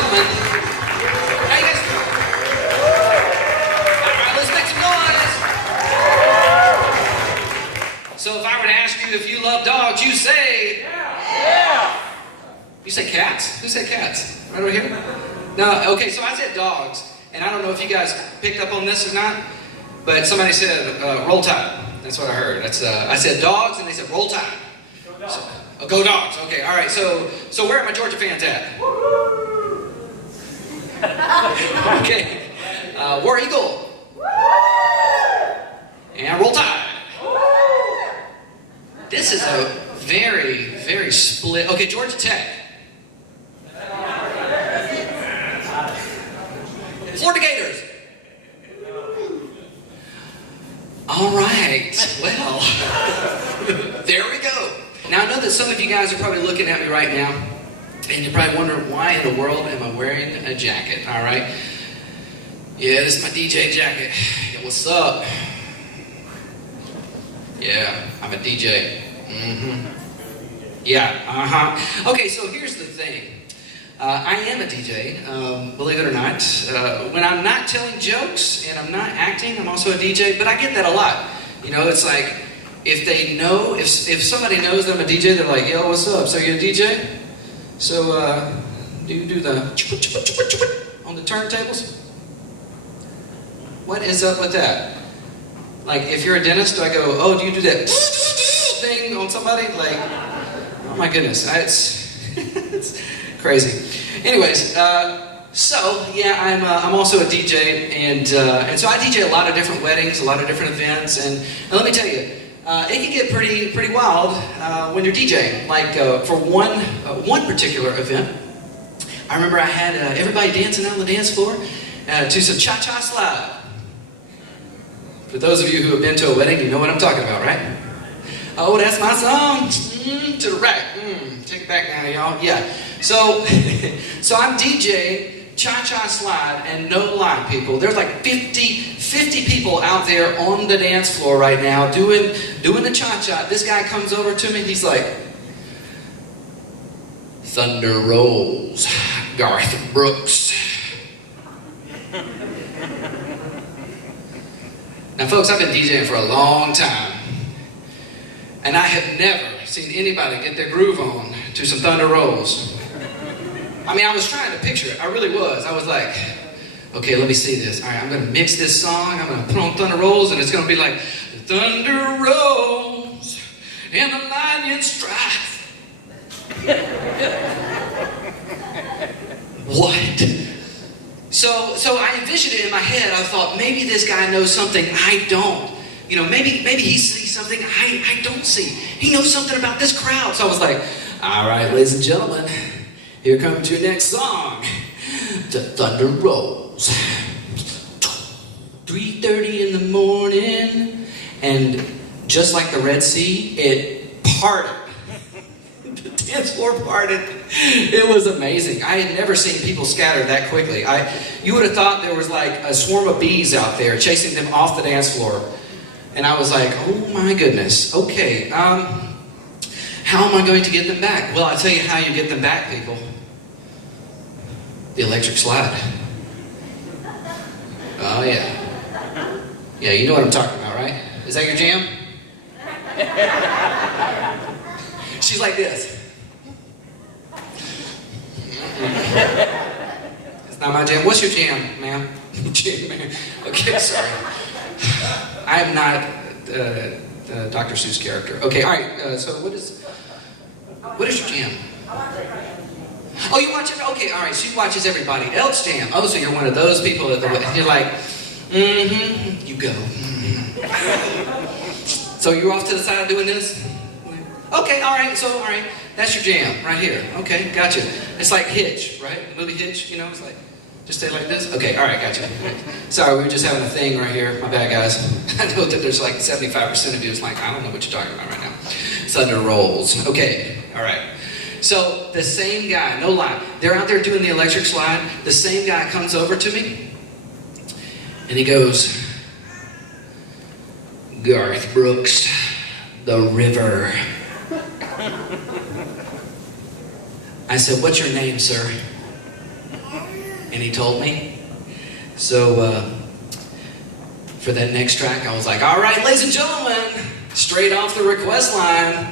gentlemen. How you guys doing? All right, let's make some noise. So if I were to ask you if you love dogs, you say... Yeah. You say cats? Who said cats? Right over here? No, okay, so I said dogs. And I don't know if you guys picked up on this or not, but somebody said roll tide. That's what I heard. That's I said dogs, and they said roll tide. Go dogs. So, go dogs. Okay, all right. So where are my Georgia fans at? Okay. War Eagle. And roll tide. This is a very, very split. Okay, Georgia Tech. Florida Gators. All right. Well, there we go. Now, I know that some of you guys are probably looking at me right now, and you're probably wondering, why in the world am I wearing a jacket? All right. Yeah, this is my DJ jacket. Yeah, what's up? Yeah, I'm a DJ. Yeah, Okay, so here's the thing. I am a DJ, believe it or not. When I'm not telling jokes and I'm not acting, I'm also a DJ, but I get that a lot. You know, it's like, if they know, if somebody knows that I'm a DJ, they're like, yo, what's up? So you're a DJ? So, do you do the on the turntables? What is up with that? Like, if you're a dentist, do I go, oh, do you do that thing on somebody? Like, oh my goodness, it's crazy. Anyways, so yeah, I'm also a DJ, and so I DJ a lot of different weddings, a lot of different events, and let me tell you, it can get pretty wild when you're DJing. Like for one particular event, I remember I had everybody dancing out on the dance floor to some cha-cha slide. For those of you who have been to a wedding, you know what I'm talking about, right? Oh, that's my song. To the right. Take it back now, y'all. Yeah. So I'm DJ cha-cha slide, and no lie, people, there's like 50 people out there on the dance floor right now doing the cha-cha. This guy comes over to me, he's like, Thunder Rolls, Garth Brooks. Now, folks, I've been DJing for a long time, and I have never seen anybody get their groove on to some Thunder Rolls. I mean, I was trying to picture it. I really was. I was like, okay, let me see this. All right, I'm going to mix this song. I'm going to put on Thunder Rolls, and it's going to be like, Thunder Rolls and the lightning strikes. What? So I envisioned it in my head. I thought, maybe this guy knows something I don't. You know, maybe he sees something I don't see. He knows something about this crowd. So I was like, all right, ladies and gentlemen, here comes your next song. The Thunder Rolls. 3:30 in the morning, and just like the Red Sea, it parted. The dance floor parted. It was amazing. I had never seen people scatter that quickly. You would have thought there was like a swarm of bees out there chasing them off the dance floor. And I was like, oh my goodness. Okay, how am I going to get them back? Well, I'll tell you how you get them back, people. The electric slide. Oh yeah. Yeah, you know what I'm talking about, right? Is that your jam? She's like this. It's not my jam. What's your jam, ma'am? Jam, ma'am. Okay, sorry. I am not Dr. Seuss character. Okay, all right. So what is your jam? Oh, you watch it? Okay, all right. She watches everybody else jam. Oh, so you're one of those people that you're like, you go. So you're off to the side doing this? Okay, all right. So, all right. That's your jam right here. Okay, gotcha. It's like Hitch, right? The movie Hitch, you know? It's like, just stay like this? Okay, all right, gotcha. Sorry, we were just having a thing right here. My bad, guys. I know that there's like 75% of you is like, I don't know what you're talking about right now. Thunder Rolls. Okay, all right. So the same guy, no lie, they're out there doing the electric slide. The same guy comes over to me, and he goes, Garth Brooks, The River. I said, what's your name, sir? and he told me. So for that next track, I was like, all right, ladies and gentlemen, straight off the request line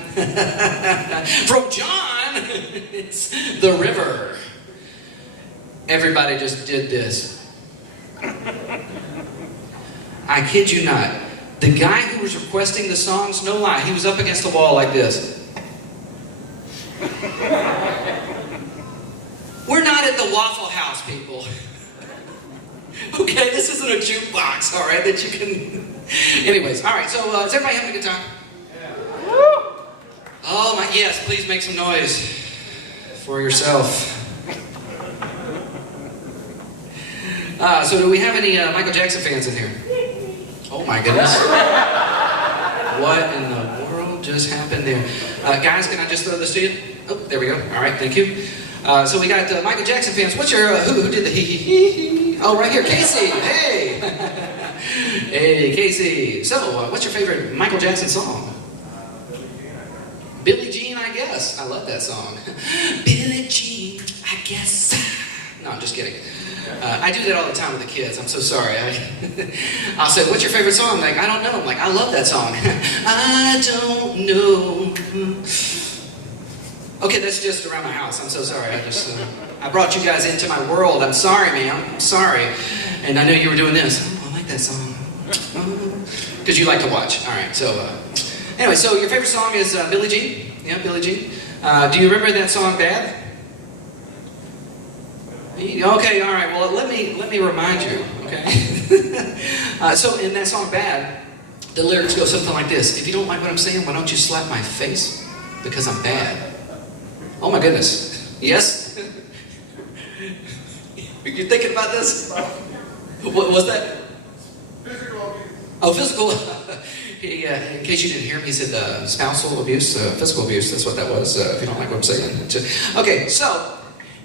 from John, it's The River. Everybody just did this. I kid you not. The guy who was requesting the songs, no lie, he was up against the wall like this. We're not at the Waffle House, people. Okay, this isn't a jukebox, all right, that you can... Anyways, all right, so is everybody having a good time? Yeah. Oh, my, yes, please make some noise for yourself. So do we have any Michael Jackson fans in here? Oh, my goodness. What in the world just happened there? Guys, can I just throw this to you? Oh, there we go. All right, thank you. So we got Michael Jackson fans. What's your, who did the hee? Oh, right here, Casey. Hey. Hey, Casey. So, what's your favorite Michael Jackson song? Billie Jean, I guess. I love that song. Billie Jean, I guess. No, I'm just kidding. I do that all the time with the kids. I'm so sorry. I'll say, what's your favorite song? Like, I don't know. I'm like, I love that song. I don't know. Okay, that's just around my house. I'm so sorry. I brought you guys into my world. I'm sorry, man. I'm sorry. And I know you were doing this. Oh, I like that song. Because you like to watch. All right, so... Anyway, so your favorite song is Billie Jean? Yeah, Billie Jean. Do you remember that song, Dad? Okay, all right. Well, let me remind you. Okay. So in that song, "Bad," the lyrics go something like this: "If you don't like what I'm saying, why don't you slap my face? Because I'm bad." Oh my goodness. Yes. You thinking about this? What was that? Physical abuse. Oh, physical. In case you didn't hear him, he said spousal abuse, physical abuse. That's what that was. If you don't like what I'm saying. Okay, so.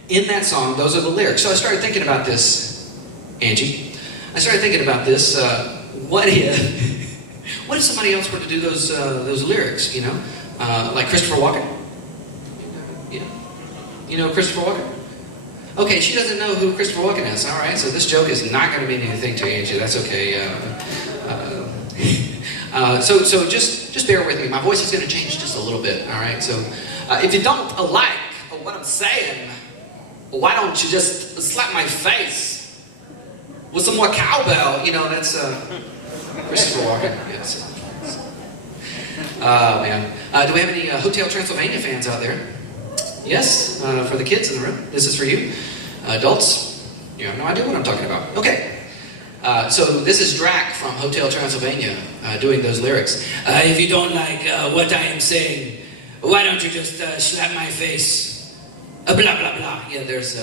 In that song, those are the lyrics. So I started thinking about this, Angie. I started thinking about this. What if somebody else were to do those lyrics? You know, like Christopher Walken. Yeah, you know Christopher Walken. Okay, she doesn't know who Christopher Walken is. All right, so this joke is not going to mean anything to Angie. That's okay. So just bear with me. My voice is going to change just a little bit. All right. So if you don't like what I'm saying, why don't you just slap my face with some more cowbell? You know, that's Christopher Walken. Yes. Man. Do we have any Hotel Transylvania fans out there? Yes? For the kids in the room, this is for you. Adults, you have no idea what I'm talking about. Okay. So this is Drac from Hotel Transylvania doing those lyrics. If you don't like what I am saying, why don't you just slap my face? Blah, blah, blah. Yeah, there's...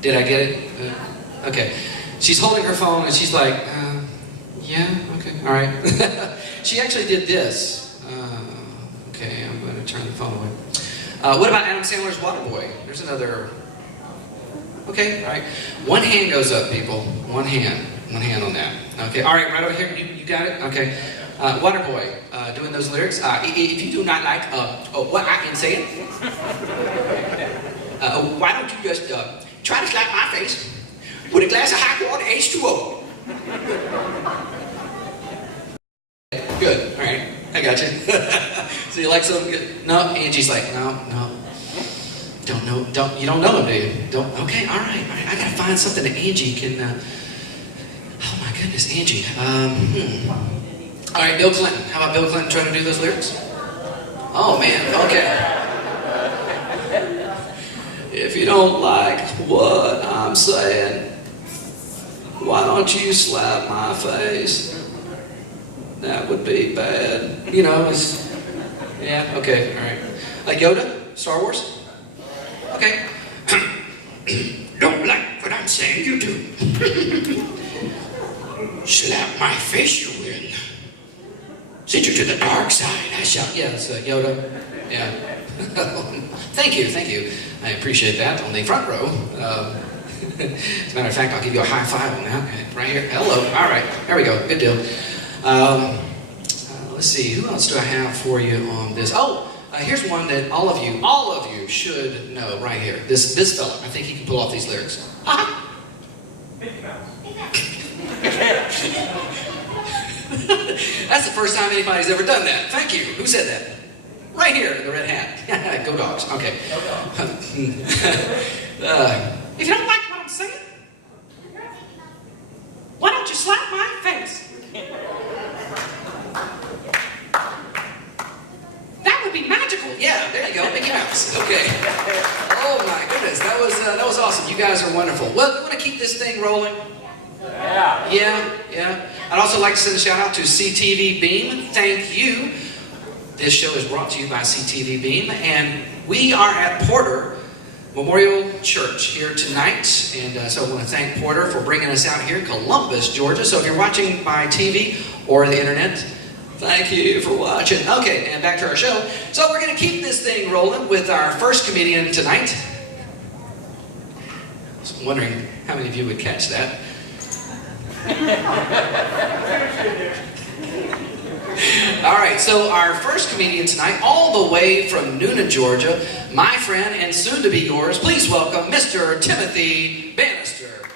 Did I get it? Okay. She's holding her phone and she's like, yeah, okay, all right. She actually did this. Okay, I'm going to turn the phone away. What about Adam Sandler's Waterboy? There's another... Okay, all right. One hand goes up, people. One hand. One hand on that. Okay, all right, right over here. You got it? Okay. Waterboy, doing those lyrics. If you do not like what I can say, why don't you just try to slap my face with a glass of high quality H2O? Good, all right, I got you. So you like something good? No, Angie's like, no. You don't know him, do you? Don't. Okay, all right. I gotta find something that Angie can. Oh my goodness, Angie. All right, Bill Clinton. How about Bill Clinton trying to do those lyrics? Oh, man, okay. If you don't like what I'm saying, why don't you slap my face? That would be bad. You know, it's... Yeah, okay, all right. Like Yoda? Star Wars? Okay. Don't like what I'm saying, you do. Slap my face, you will. Send you to the dark side, I shall. Yeah, it's Yoda. Yeah. Thank you. I appreciate that on the front row. As a matter of fact, I'll give you a high five on that. Okay, right here. Hello. All right. There we go. Good deal. Let's see. Who else do I have for you on this? Oh, Here's one that all of you should know right here. This fella, I think he can pull off these lyrics. That's the first time anybody's ever done that. Thank you. Who said that? Right here, the red hat. Go Dogs. Okay. If you don't like what I'm saying, why don't you slap my face? That would be magical. Yeah, there you go, Mickey Mouse. Okay. Oh my goodness, that was awesome. You guys are wonderful. Well, you want to keep this thing rolling? Yeah. I'd also like to send a shout out to CTV Beam. Thank you. This show is brought to you by CTV Beam, and we are at Porter Memorial Church here tonight. And so I want to thank Porter for bringing us out here in Columbus, Georgia. So if you're watching by TV or the internet, thank you for watching. Okay, and back to our show. So we're going to keep this thing rolling with our first comedian tonight. I was wondering how many of you would catch that. All right, so our first comedian tonight, all the way from Newnan, Georgia, my friend and soon to be yours, please welcome Mr. Timothy Bannister.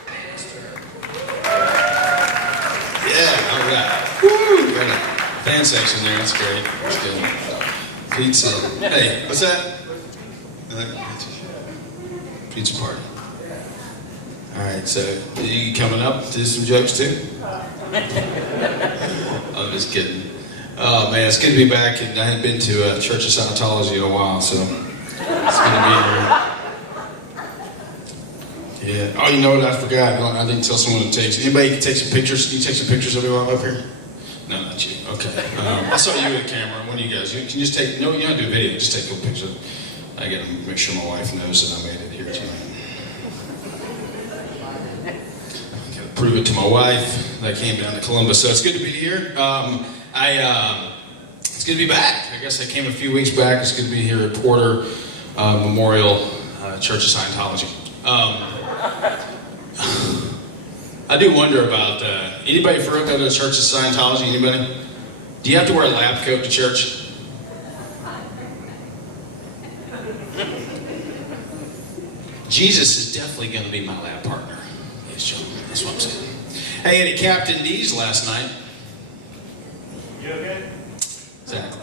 Yeah, all right. Woo! Got a fan section there, that's great. That's good. Pizza. Hey, what's that? Pizza party. All right, so you coming up to do some jokes too? I'm just kidding. Oh man, it's good to be back, and I hadn't been to Church of Scientology in a while, so it's good to be here. Yeah. Oh, you know what? I forgot. I didn't tell someone to take. Anybody can take some pictures? Can you take some pictures of me while I'm up here? No, not you. Okay. I saw you with the camera. One of you guys. You can just take. No, you don't do a video. Just take a picture. I got to make sure my wife knows that I made it here tonight. I got to prove it to my wife that I came down to Columbus. So it's good to be here. It's good to be back. I guess I came a few weeks back. It's good to be here at Porter Memorial Church of Scientology. I do wonder about anybody for go to the Church of Scientology? Anybody? Do you have to wear a lab coat to church? Jesus is definitely going to be my lab partner. Yes, John. That's what I'm saying. Hey, I had Captain D's last night. You okay? Exactly.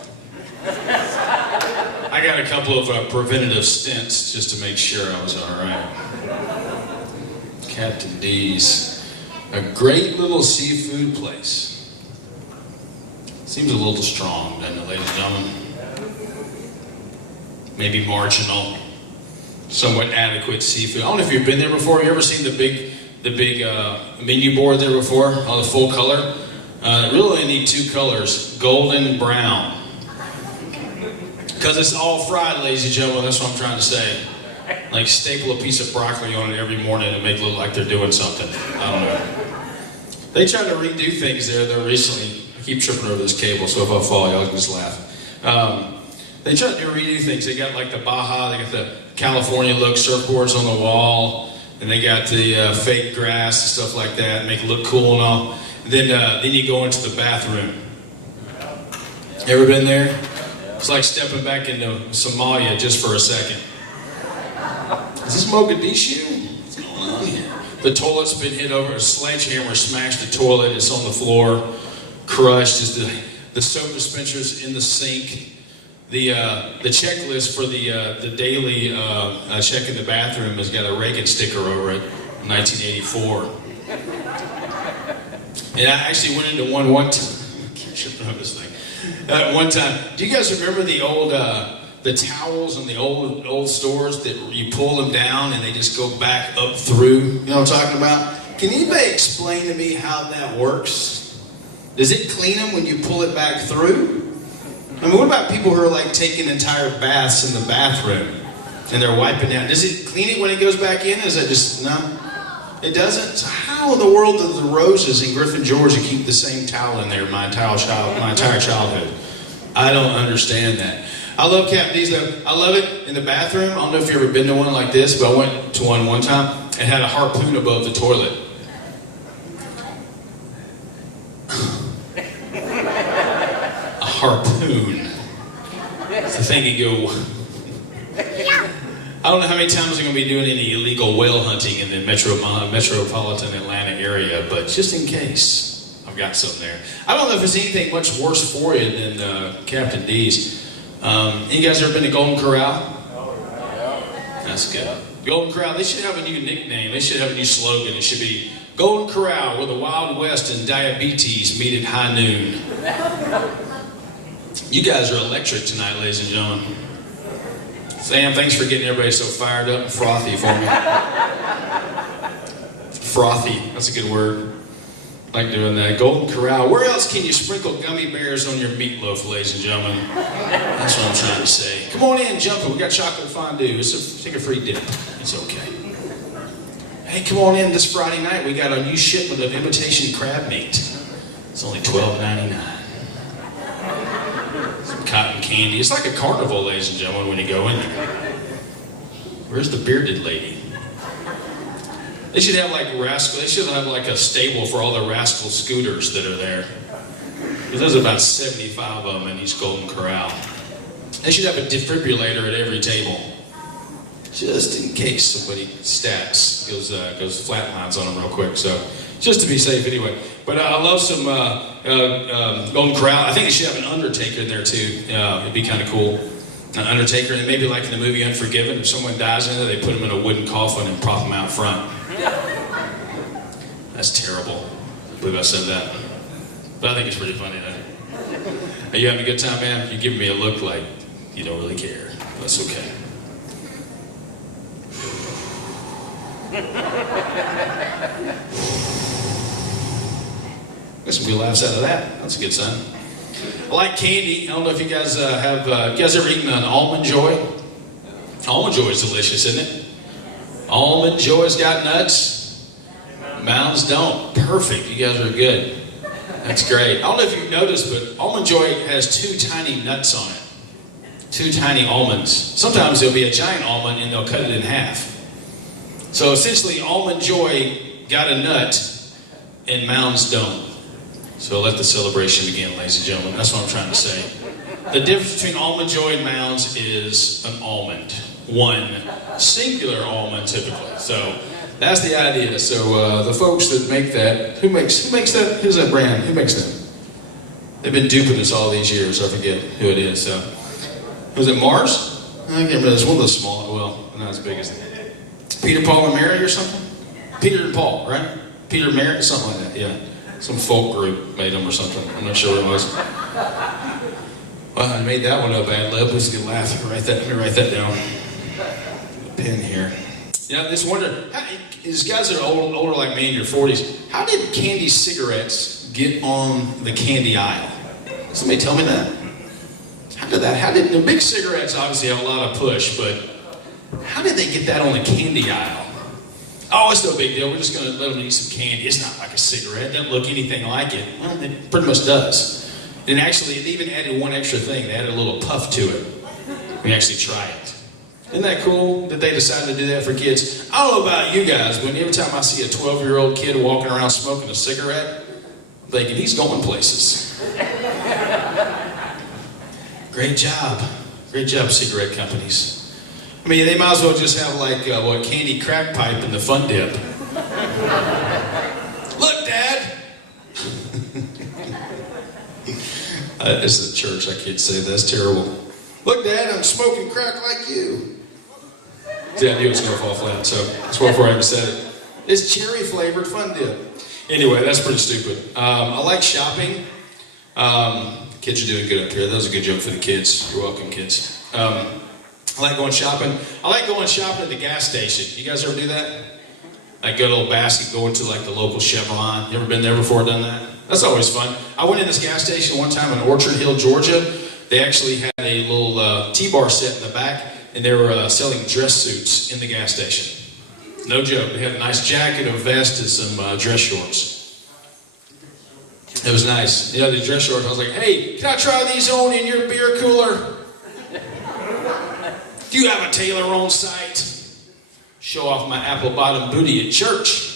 I got a couple of preventative stints just to make sure I was all right. Captain D's, a great little seafood place. Seems a little strong, doesn't it, ladies and gentlemen? Maybe marginal, somewhat adequate seafood. I don't know if you've been there before. Have you ever seen the big menu board there before? All the full color. Really only need two colors, gold and brown. Because it's all fried, ladies and gentlemen, that's what I'm trying to say. Like staple a piece of broccoli on it every morning and make it look like they're doing something. I don't know. They tried to redo things there recently. I keep tripping over this cable, so if I fall, y'all can just laugh. They tried to redo things. They got like the Baja, they got the California look surfboards on the wall, and they got the fake grass and stuff like that, make it look cool and all. Then you go into the bathroom. Ever been there? It's like stepping back into Somalia just for a second. Is this Mogadishu? What's going on here? The toilet's been hit over. A sledgehammer smashed the toilet. It's on the floor, crushed. The soap dispenser's in the sink. The checklist for the daily check in the bathroom has got a Reagan sticker over it, 1984. And I actually went into one time. I can't shut up this thing. One time, do you guys remember the old the towels in the old stores that you pull them down and they just go back up through? You know what I'm talking about? Can anybody explain to me how that works? Does it clean them when you pull it back through? I mean, what about people who are like taking entire baths in the bathroom and they're wiping down? Does it clean it when it goes back in? Is that just no? It doesn't? So how in the world do the Roses in Griffin, Georgia keep the same towel in there my entire childhood? I don't understand that. I love Captain D's though. I love it in the bathroom. I don't know if you've ever been to one like this, but I went to one time and had a harpoon above the toilet. A harpoon. It's the thing you go. I don't know how many times I'm going to be doing any illegal whale hunting in the metropolitan Atlanta area, but just in case, I've got some there. I don't know if it's anything much worse for you than Captain D's. You guys ever been to Golden Corral? That's good. Golden Corral, they should have a new nickname. They should have a new slogan. It should be Golden Corral, where the Wild West and diabetes meet at high noon. You guys are electric tonight, ladies and gentlemen. Sam, thanks for getting everybody so fired up and frothy for me. Frothy, that's a good word. I like doing that. Golden Corral. Where else can you sprinkle gummy bears on your meatloaf, ladies and gentlemen? That's what I'm trying to say. Come on in, jump in. We got chocolate fondue. Take a free dip. It's okay. Hey, come on in this Friday night. We got a new shipment of imitation crab meat. It's only $12.99. Some cotton candy. It's like a carnival, ladies and gentlemen, when you go in there. Where's the bearded lady? They should have like rascal. They should have like a stable for all the rascal scooters that are there. Because there's about 75 of them in East Golden Corral. They should have a defibrillator at every table, just in case somebody goes flatlines on them real quick. So just to be safe anyway. But I love some Golden Corral. I think they should have an Undertaker in there too. It'd be kind of cool. An Undertaker, and maybe like in the movie Unforgiven, if someone dies in there, they put them in a wooden coffin and prop them out front. That's terrible. I believe I said that. But I think it's pretty funny though. Are you having a good time, man? You're giving me a look like you don't really care. That's okay. Got some good laughs out of that. That's a good sign. I like candy. I don't know if you guys have. You guys ever eaten an Almond Joy? Almond Joy is delicious, isn't it? Almond Joy's got nuts. Mounds don't. Perfect. You guys are good. That's great. I don't know if you've noticed, but Almond Joy has 2 tiny nuts on it. 2 tiny almonds. Sometimes there'll be a giant almond and they'll cut it in half. So essentially, Almond Joy got a nut and Mounds don't. So let the celebration begin, ladies and gentlemen. That's what I'm trying to say. The difference between Almond Joy and Mounds is an almond. One singular almond, typically. So that's the idea. So the folks that make that, who makes that? Who's that brand? Who makes that? They've been duping us all these years. I forget who it is. So was it Mars? I can't remember. It's one of those small. Well, not as big as that. Peter, Paul, and Mary or something. Peter and Paul, right? Peter, Mary, something like that. Yeah. Some folk group made them or something. I'm not sure what it was. Well, I made that one up, ad lib. Let's get laughing. Let me write that down. Pen here. Yeah, I just wonder, these guys that are older like me in your 40s, how did candy cigarettes get on the candy aisle? Somebody tell me that. How did the big cigarettes obviously have a lot of push, but how did they get that on the candy aisle? Oh, it's no big deal. We're just going to let them eat some candy. It's not like a cigarette. It doesn't look anything like it. Well, it pretty much does. And actually, it even added one extra thing. They added a little puff to it. We actually try it. Isn't that cool that they decided to do that for kids? I don't know about you guys, but every time I see a 12-year-old kid walking around smoking a cigarette, I'm thinking, he's going places. Great job. Great job, cigarette companies. I mean, they might as well just have like candy crack pipe in the Fun Dip. Look, Dad. It's the church. I can't say that's terrible. Look, Dad, I'm smoking crack like you. See, I knew it was going to fall flat, so that's before I even said it. It's cherry flavored Fun Dip. Anyway, that's pretty stupid. I like shopping. Kids are doing good up here. That was a good joke for the kids. You're welcome, kids. I like going shopping. I like going shopping at the gas station. You guys ever do that? Like get a little basket, go into like the local Chevron. You ever been there before, done that? That's always fun. I went in this gas station one time in Orchard Hill, Georgia. They actually had a little T-bar set in the back, and they were selling dress suits in the gas station. No joke. They had a nice jacket, a vest, and some dress shorts. It was nice. You know, the dress shorts, I was like, hey, can I try these on in your beer cooler? Do you have a tailor on site? Show off my apple bottom booty at church.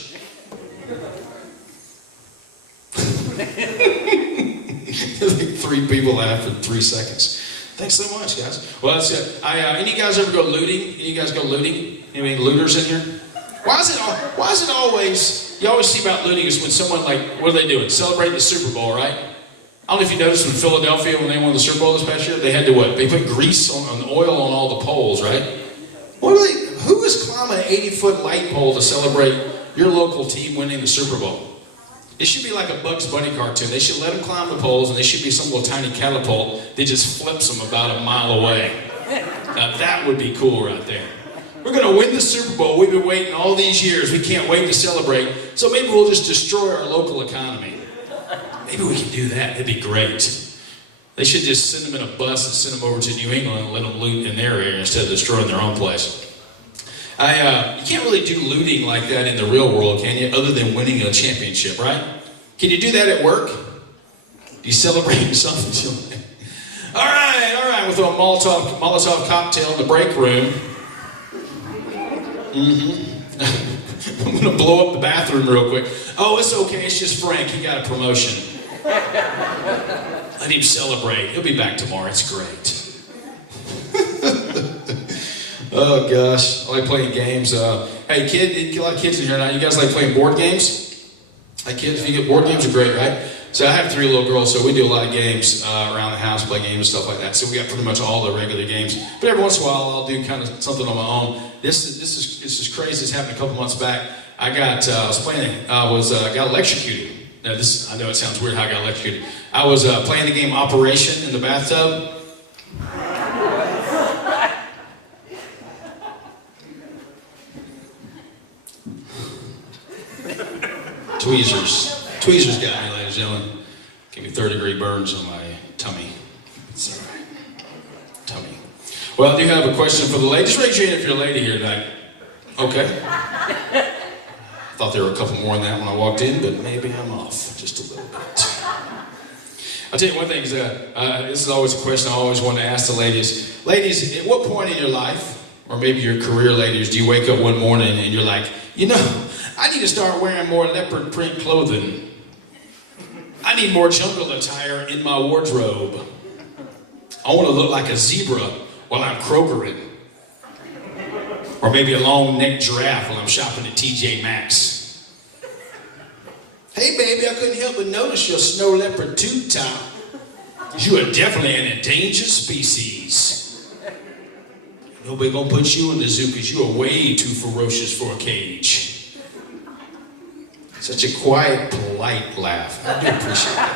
Like 3 people laughed in 3 seconds. Thanks so much, guys. Well, that's it. Any of you guys ever go looting? Any of you guys go looting? Any looters in here? Why is it always, you always see about looting is when someone what are they doing? Celebrating the Super Bowl, right? I don't know if you noticed when Philadelphia, when they won the Super Bowl this past year, they had to what? They put grease on oil on all the poles, right? Who is climbing an 80-foot light pole to celebrate your local team winning the Super Bowl? It should be like a Bugs Bunny cartoon. They should let them climb the poles, and they should be some little tiny catapult that just flips them about a mile away. Now that would be cool right there. We're going to win the Super Bowl. We've been waiting all these years. We can't wait to celebrate. So maybe we'll just destroy our local economy. Maybe we can do that. That'd be great. They should just send them in a bus and send them over to New England and let them loot in their area instead of destroying their own place. You can't really do looting like that in the real world, can you? Other than winning a championship, right? Can you do that at work? Do you celebrate something? All right. We'll throw a Molotov cocktail in the break room. I'm going to blow up the bathroom real quick. Oh, it's okay. It's just Frank. He got a promotion. Let him celebrate. He'll be back tomorrow. It's great. Oh, gosh. I like playing games. Hey, a lot of kids in here now. You guys like playing board games? Like kids, if you get board games are great, right? So I have 3 little girls, so we do a lot of games around the house, play games and stuff like that. So we got pretty much all the regular games. But every once in a while, I'll do kind of something on my own. This is crazy. This happened a couple months back. I got electrocuted. Now I know it sounds weird how I got electrocuted. I was playing the game Operation in the bathtub. Tweezers got me, ladies and gentlemen. Gave me 3rd-degree burns on my tummy. It's all right. Tummy. Well, I do have a question for the ladies. Raise your hand if you're a lady here tonight. Okay. I thought there were a couple more than that when I walked in, but maybe I'm off just a little bit. I'll tell you one thing, this is always a question I always want to ask the ladies. Ladies, at what point in your life, or maybe your career ladies, do you wake up one morning and you're like, I need to start wearing more leopard print clothing. I need more jungle attire in my wardrobe. I want to look like a zebra while I'm Krogering. Or maybe a long-necked giraffe while I'm shopping at TJ Maxx. Hey, baby, I couldn't help but notice your snow leopard tube top. You are definitely an endangered species. Nobody gonna put you in the zoo because you are way too ferocious for a cage. Such a quiet, polite laugh. I do appreciate that.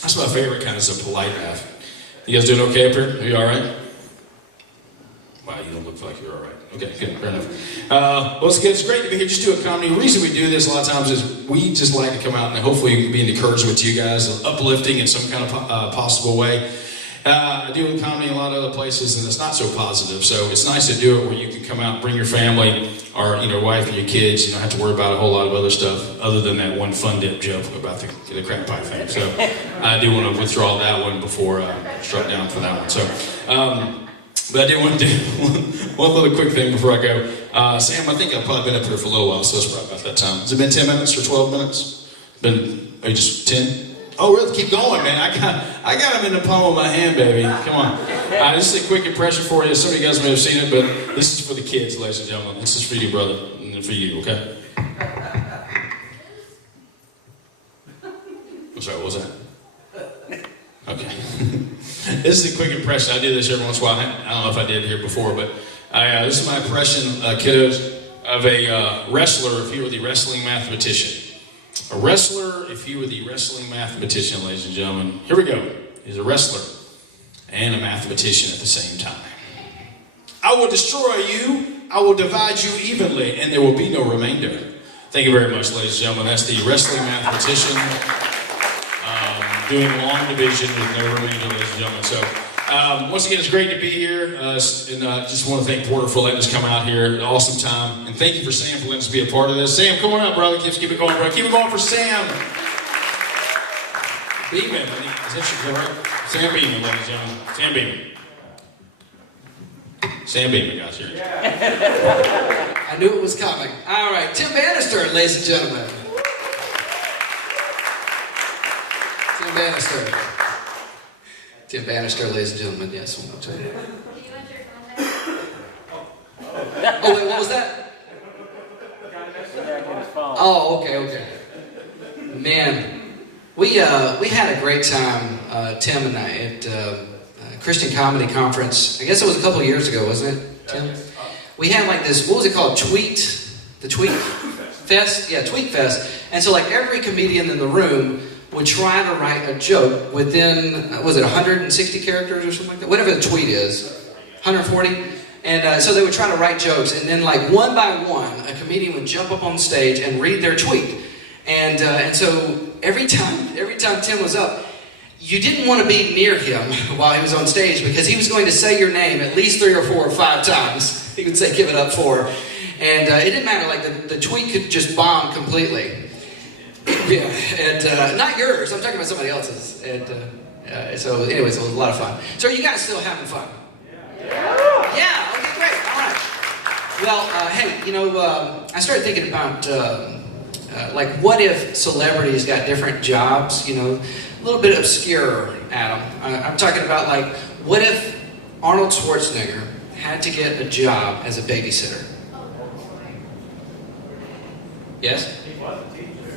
That's my favorite kind, is a polite laugh. You guys doing okay up here? Are you all right? Wow, you don't look like you're all right. Okay, good, fair enough. Well, it's great to be here, just do a comedy. The reason we do this a lot of times is we just like to come out and hopefully be an encouragement to you guys, uplifting in some kind of possible way. I do a comedy in a lot of other places, and it's not so positive. So it's nice to do it where you can come out, bring your family, or wife and your kids. You don't have to worry about a whole lot of other stuff other than that one fun dip joke about the crack pipe thing. So I do want to withdraw that one before I struck down for that one. So, but I do want to do one little quick thing before I go. Sam, I think I've probably been up here for a little while, so it's probably about that time. Has it been 10 minutes or 12 minutes? Are you just 10? Oh, really? Keep going, man. I got them in the palm of my hand, baby. Come on. This is a quick impression for you. Some of you guys may have seen it, but this is for the kids, ladies and gentlemen. This is for you, brother, and for you, okay? I'm sorry, what was that? Okay. This is a quick impression. I do this every once in a while. I don't know if I did it here before, but this is my impression, kiddos, of a wrestler if he were the wrestling mathematician. A wrestler, if he were the wrestling mathematician, ladies and gentlemen. Here we go. He's a wrestler and a mathematician at the same time. I will destroy you. I will divide you evenly, and there will be no remainder. Thank you very much, ladies and gentlemen. That's the wrestling mathematician doing long division with no remainder, ladies and gentlemen. So, once again, it's great to be here, and just want to thank Porter for letting us come out here. An awesome time, and thank you for Sam for letting us be a part of this. Sam, come on up, brother. Keep it going, bro. Keep it going for Sam Beeman. Is that your correct? Sam Beeman, ladies and gentlemen. Sam Beeman. Sam Beeman, guys, here. I knew it was coming. All right, Tim Bannister, ladies and gentlemen. Tim Bannister. Tim Bannister, ladies and gentlemen. Yes, one more time. Oh, wait, what was that? Oh, okay. Man, we had a great time, Tim and I, at Christian Comedy Conference. I guess it was a couple of years ago, wasn't it, Tim? We had like this, what was it called? The Tweet Fest? Yeah, Tweet Fest. And so like every comedian in the room would try to write a joke within, was it 160 characters or something like that? Whatever the tweet is. 140? And so they would try to write jokes, and then like one by one, a comedian would jump up on stage and read their tweet. And so every time Tim was up, you didn't want to be near him while he was on stage because he was going to say your name at least 3 or 4 or 5 times. He would say, "Give it up for," and it didn't matter. Like the tweet could just bomb completely. Yeah, and not yours. I'm talking about somebody else's. And so, anyways, it was a lot of fun. So, are you guys still having fun? Yeah. Okay, great. All right. Well, hey, you know, I started thinking about like, what if celebrities got different jobs? You know, a little bit obscure, Adam. I'm talking about like, what if Arnold Schwarzenegger had to get a job as a babysitter? Yes?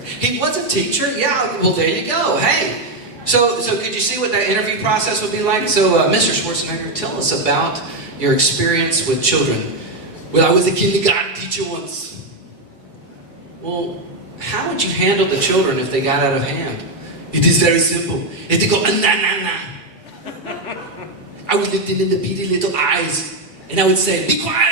He was a teacher? Yeah, well, there you go. Hey. So could you see what that interview process would be like? So, Mr. Schwarzenegger, tell us about your experience with children. Well, I was a kindergarten teacher once. Well, how would you handle the children if they got out of hand? It is very simple. If they go, na. I would look them in the beady little eyes, and I would say, be quiet!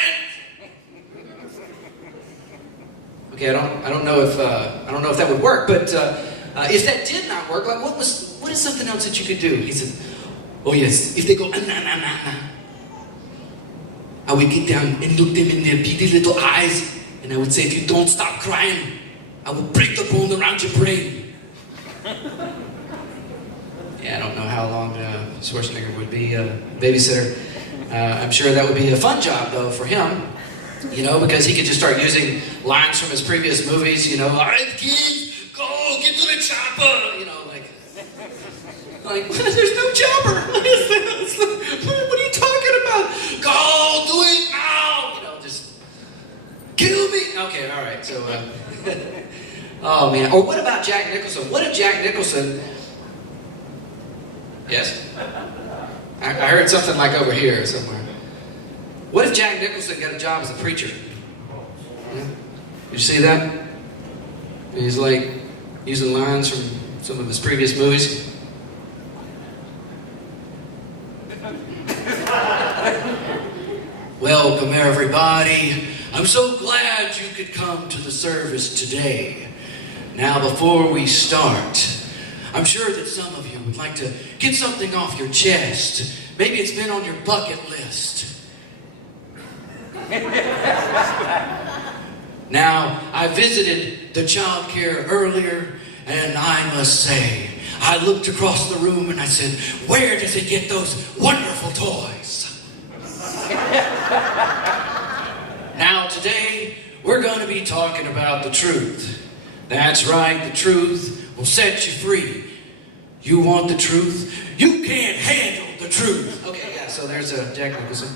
Okay, I don't know if that would work, but if that did not work, like what is something else that you could do? He said, oh yes, if they go, na, I would get down and look them in their beady little eyes, and I would say, if you don't stop crying, I will break the bone around your brain. Yeah, I don't know how long Schwarzenegger would be a babysitter. I'm sure that would be a fun job, though, for him. You know, because he could just start using lines from his previous movies, you know, all right, kids, go, get to the chopper, you know, like there's no chopper. What are you talking about? Go, do it now, you know, just kill me. Okay, all right, so, oh man, or what about Jack Nicholson? What if Jack Nicholson, yes? I heard something like over here somewhere. What if Jack Nicholson got a job as a preacher? Yeah. Did you see that? And he's like using lines from some of his previous movies. Welcome everybody. I'm so glad you could come to the service today. Now before we start, I'm sure that some of you would like to get something off your chest. Maybe it's been on your bucket list. Now, I visited the child care earlier, and I must say, I looked across the room and I said, where does he get those wonderful toys? Now, today, we're going to be talking about the truth. That's right, the truth will set you free. You want the truth? You can't handle the truth. Okay, yeah, so there's Jack Nicholson.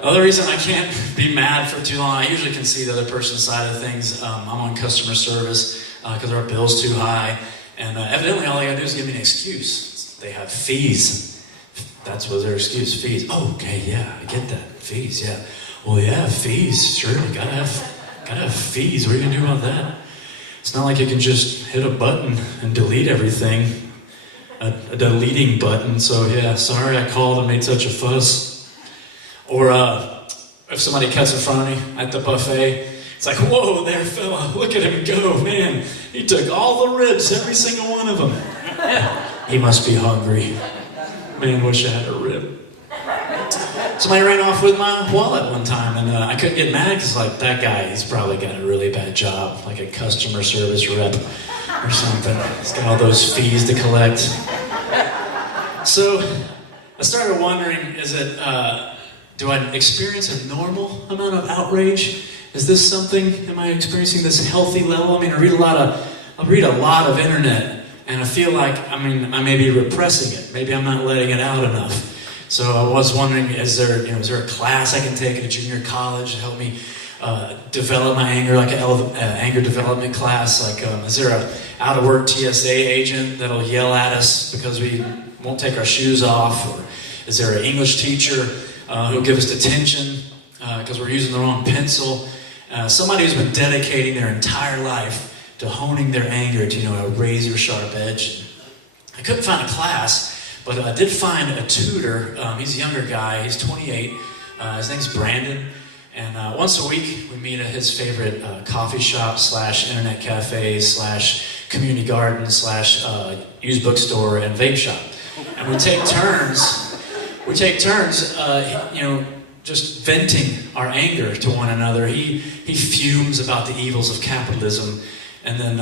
The other reason I can't be mad for too long, I usually can see the other person's side of things. I'm on customer service because our bill's too high. And evidently all they gotta do is give me an excuse. They have fees. That's what their excuse, fees. Oh, okay, yeah, I get that. Fees, yeah. Well, yeah, fees, sure, you gotta have fees. What are you gonna do about that? It's not like you can just hit a button and delete everything. A deleting button, so yeah, sorry I called and made such a fuss. Or if somebody cuts in front of me at the buffet, it's like, whoa there, fella, look at him go, man. He took all the ribs, every single one of them. He must be hungry. Man, wish I had a rib. Somebody ran off with my wallet one time, and I couldn't get mad because, like, that guy, he's probably got a really bad job, like a customer service rep or something. He's got all those fees to collect. So I started wondering, do I experience a normal amount of outrage? Is this something, am I experiencing this healthy level? I mean, I read a lot I'll read a lot of internet, and I feel like, I may be repressing it. Maybe I'm not letting it out enough. So I was wondering, is there a class I can take at a junior college to help me develop my anger, like an anger development class? Like, is there a out-of-work TSA agent that'll yell at us because we won't take our shoes off? Or is there an English teacher who'll give us detention because we're using the wrong pencil? Somebody who's been dedicating their entire life to honing their anger to, a razor-sharp edge. I couldn't find a class, but I did find a tutor. He's a younger guy. He's 28. His name's Brandon. And once a week, we meet at his favorite coffee shop / internet cafe / community garden / used bookstore and vape shop. And we take turns. Just venting our anger to one another. He fumes about the evils of capitalism, and then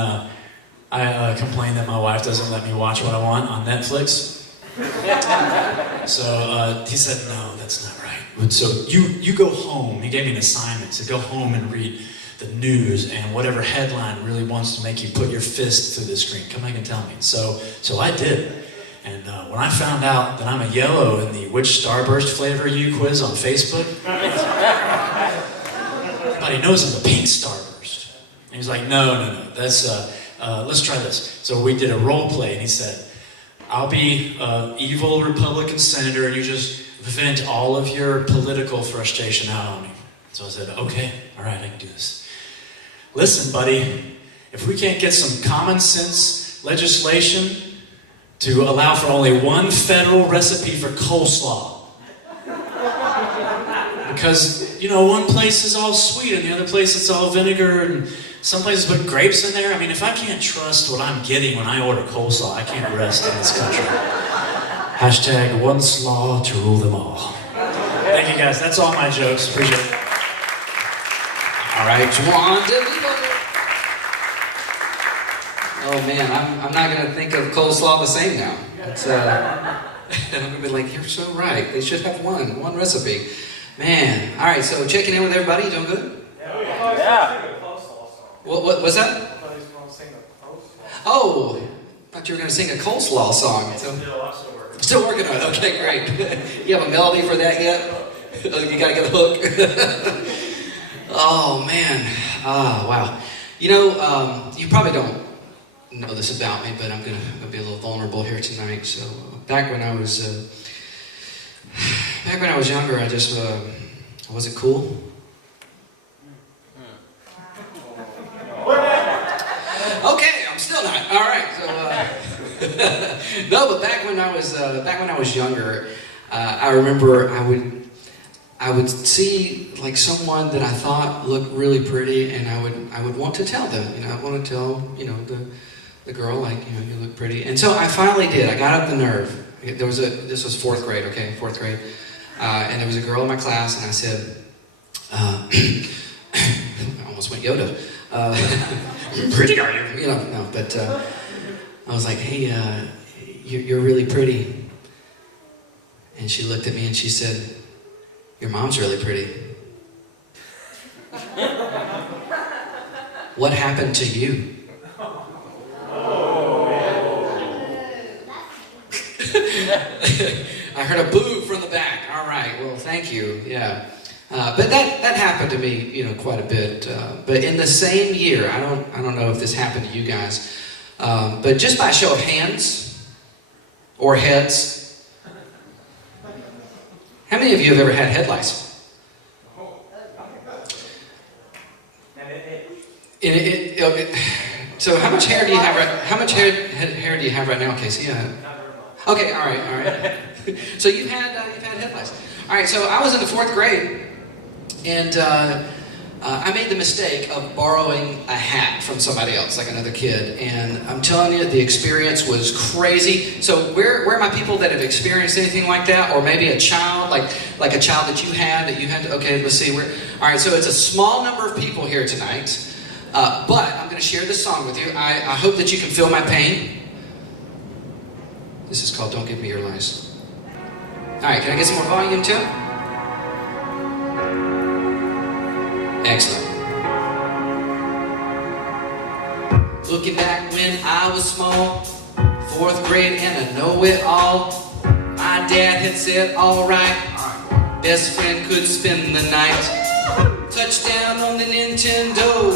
I complain that my wife doesn't let me watch what I want on Netflix. So he said, no, that's not right. So you go home. He gave me an assignment to go home and read the news and whatever headline really wants to make you put your fist through the screen. Come back and tell me. So I did. And when I found out that I'm a yellow in the which Starburst flavor you quiz on Facebook, everybody knows I'm a pink Starburst. And he was like, no, that's, let's try this. So we did a role play, and he said, I'll be evil Republican senator, and you just vent all of your political frustration out on me. So I said, okay, all right, I can do this. Listen, buddy, if we can't get some common sense legislation to allow for only one federal recipe for coleslaw. Because, one place is all sweet and the other place it's all vinegar, and some places put grapes in there. If I can't trust what I'm getting when I order coleslaw, I can't rest in this country. # one slaw to rule them all. Thank you guys. That's all my jokes. Appreciate it. All right, Juan DeLivo. Oh man, I'm not going to think of coleslaw the same now. It's, I'm going to be like, you're so right. They should have one recipe. Man, all right, so checking in with everybody. You doing good? Yeah. What was that? Oh, I thought you were going to sing a coleslaw song. Still working on it. Okay, great. You have a melody for that yet? You got to get a hook. Oh man. Wow. You probably don't know this about me, but I'm gonna be a little vulnerable here tonight. So back when I was younger, I wasn't cool. Okay, I'm still not. All right. So no, but back when I was younger, I remember I would see like someone that I thought looked really pretty, and I would want to tell them. I want to tell the girl, like, you look pretty. And so I finally did. I got up the nerve. This was fourth grade, and there was a girl in my class, and I said, I almost went Yoda. Pretty are you? No, but I was like, hey, you're really pretty. And she looked at me and she said, your mom's really pretty. What happened to you? I heard a boo from the back. All right, well, thank you. Yeah, but that happened to me, quite a bit. But in the same year, I don't know if this happened to you guys, but just by a show of hands or heads, how many of you have ever had head lice? So how much hair do you have? How much hair do you have right now, Casey? Yeah. Okay, all right. So you've had head lice. All right. So I was in the fourth grade, and I made the mistake of borrowing a hat from somebody else, like another kid. And I'm telling you, the experience was crazy. So where are my people that have experienced anything like that, or maybe a child, like a child that you had to? Okay, let's see. All right. So it's a small number of people here tonight. But I'm going to share this song with you. I hope that you can feel my pain. This is called Don't Give Me Your Lies. All right, can I get some more volume too? Excellent. Looking back when I was small, 4th grade and I know it all. My dad had said, alright, best friend could spend the night. Touchdown on the Nintendo,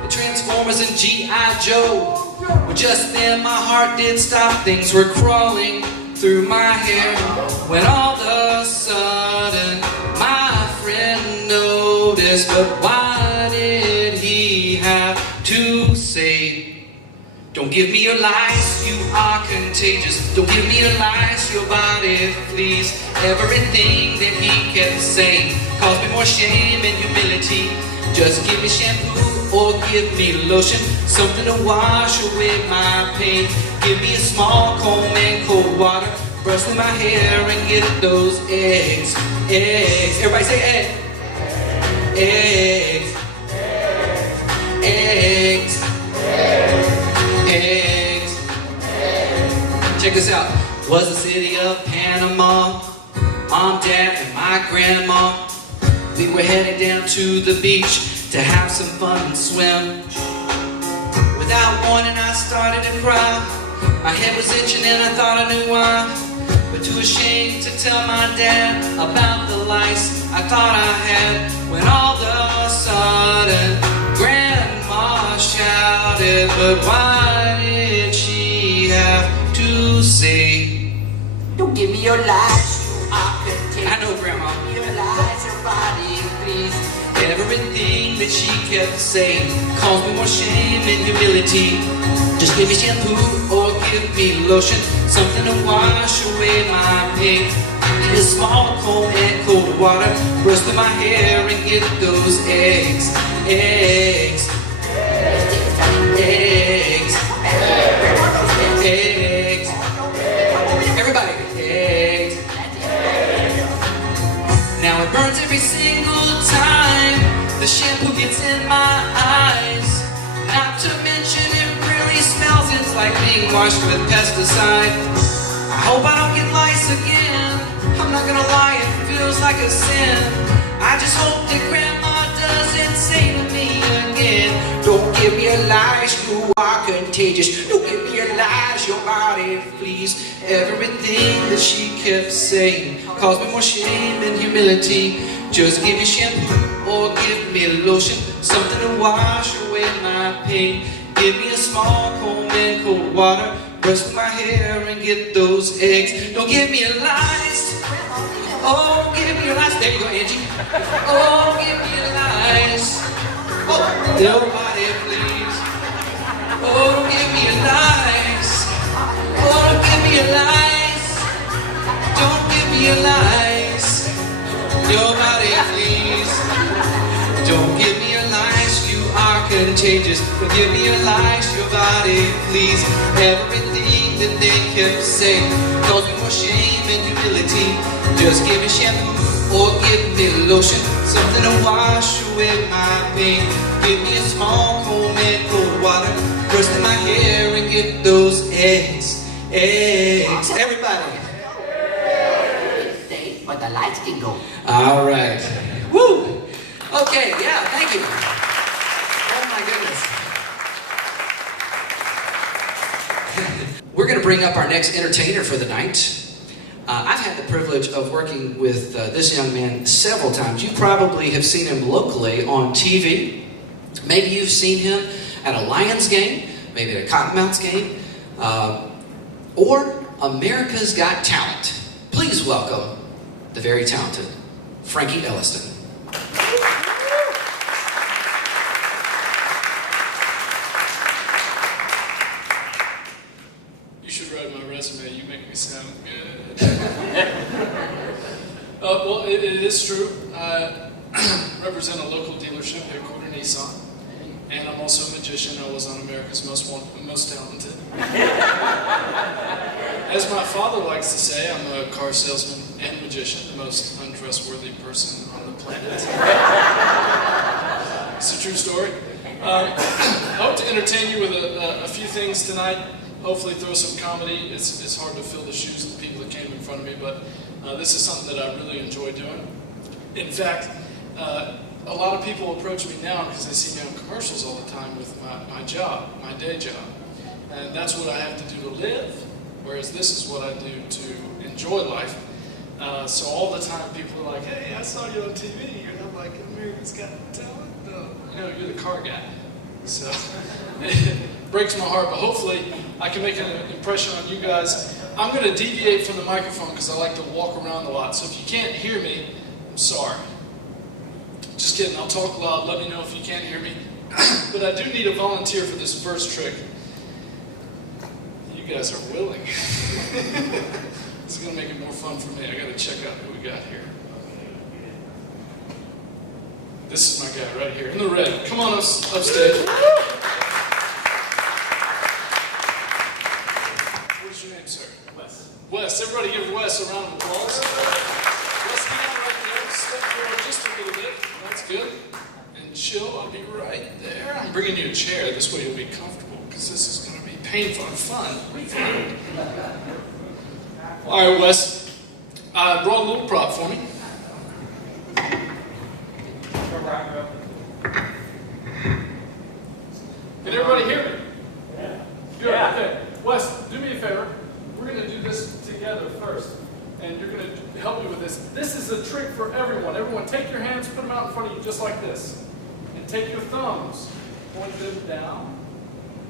the Transformers and G.I. Joe. Well, just then my heart did stop, things were crawling through my hair. When all of a sudden my friend noticed, but why did he have to say, don't give me your lies, you are contagious. Don't give me your lies, your body flees. Everything that he kept saying caused me more shame and humility. Just give me shampoo or give me lotion, something to wash away my pain. Give me a small comb and cold water, brush through my hair and get those eggs. Eggs. Everybody say egg. Eggs. Eggs. Eggs. Check this out. Was the city of Panama. Mom, Dad, and my grandma. We were headed down to the beach to have some fun and swim. Without warning, I started to cry. My head was itching and I thought I knew why. But too ashamed to tell my dad about the lice I thought I had. When all of a sudden, Grandma shouted, but why did she have to say, don't give me your lies, you are contagious. I know, Grandma. Don't give me your lies, your body, please. Everything that she kept saying caused me more shame and humility. Just give me shampoo or give me lotion, something to wash away my pain. Need a small comb and cold water, brush through my hair and get those eggs. Eggs. Eggs. Eggs. Everybody, eggs. Now it burns every single time the shampoo gets in my eyes. Not to mention it really smells, it's like being washed with pesticide. I hope I don't get lice again. I'm not gonna lie, it feels like a sin. I just hope that Grandma doesn't say to me again, don't give me your lies, you are contagious. Don't give me your lies, your body flees. Everything that she kept saying caused me more shame and humility. Just give me shampoo or give me lotion, something to wash away my pain. Give me a small comb and cold water, brush through my hair and get those eggs. Don't give me your lies. Oh, don't give me your lies. There you go, Angie. Oh, don't give me your lies. Oh, nobody please. Oh, don't give me your lies. Oh, don't give me your lies. Don't give me your lies. Nobody please. Don't give me your lies, you are contagious. Don't give me your lies, your body please. Everything that they kept saying caused me more shame and humility. Just give me shampoo or give me lotion, something to wash away my pain. Give me a small comb and cold water, brush through my hair and get those eggs. Eggs. Everybody. Stay, but the lights can go. All right. Woo! Okay, yeah, thank you. Oh my goodness. We're going to bring up our next entertainer for the night. I've had the privilege of working with this young man several times. You probably have seen him locally on TV. Maybe you've seen him at a Lions game, maybe at a Cottonmouths game, or America's Got Talent. Please welcome the very talented Frankie Elliston. You should write my resume. You make me sound good. Well, it is true. I represent a local dealership, Headquarter Nissan, and I'm also a magician. I was on America's Most Talented. As my father likes to say, I'm a car salesman and magician, the most untrustworthy person on the planet. It's a true story. I hope to entertain you with a few things tonight. Hopefully throw some comedy. It's hard to fill the shoes of the people that came in front of me, but this is something that I really enjoy doing. In fact, a lot of people approach me now because they see me on commercials all the time with my job, my day job. And that's what I have to do to live, whereas this is what I do to enjoy life. So all the time people are like, hey, I saw you on TV. And I'm like, America's Got Talent? No. You know, you're the car guy. So it breaks my heart, but hopefully I can make an impression on you guys. I'm going to deviate from the microphone because I like to walk around a lot. So if you can't hear me, I'm sorry. Just kidding, I'll talk loud. Let me know if you can't hear me. But I do need a volunteer for this first trick. You guys are willing. This is going to make it more fun for me. I got to check out who we got here. This is my guy right here in the red. Come on upstage. What's your name, sir? Wes. Wes. Everybody give Wes a round of applause. Wes, get out right there. Step forward just a little bit. That's good. And chill. I'll be right there. I'm bringing you a chair. This way you'll be comfortable because this is going to be painful and fun. All right, Wes. Brought a little prop for me. Can everybody hear me? Yeah. Good. Yeah. Okay. Wes, do me a favor. We're going to do this together first. And you're going to help me with this. This is a trick for everyone. Everyone, take your hands, put them out in front of you just like this. And take your thumbs, point them down.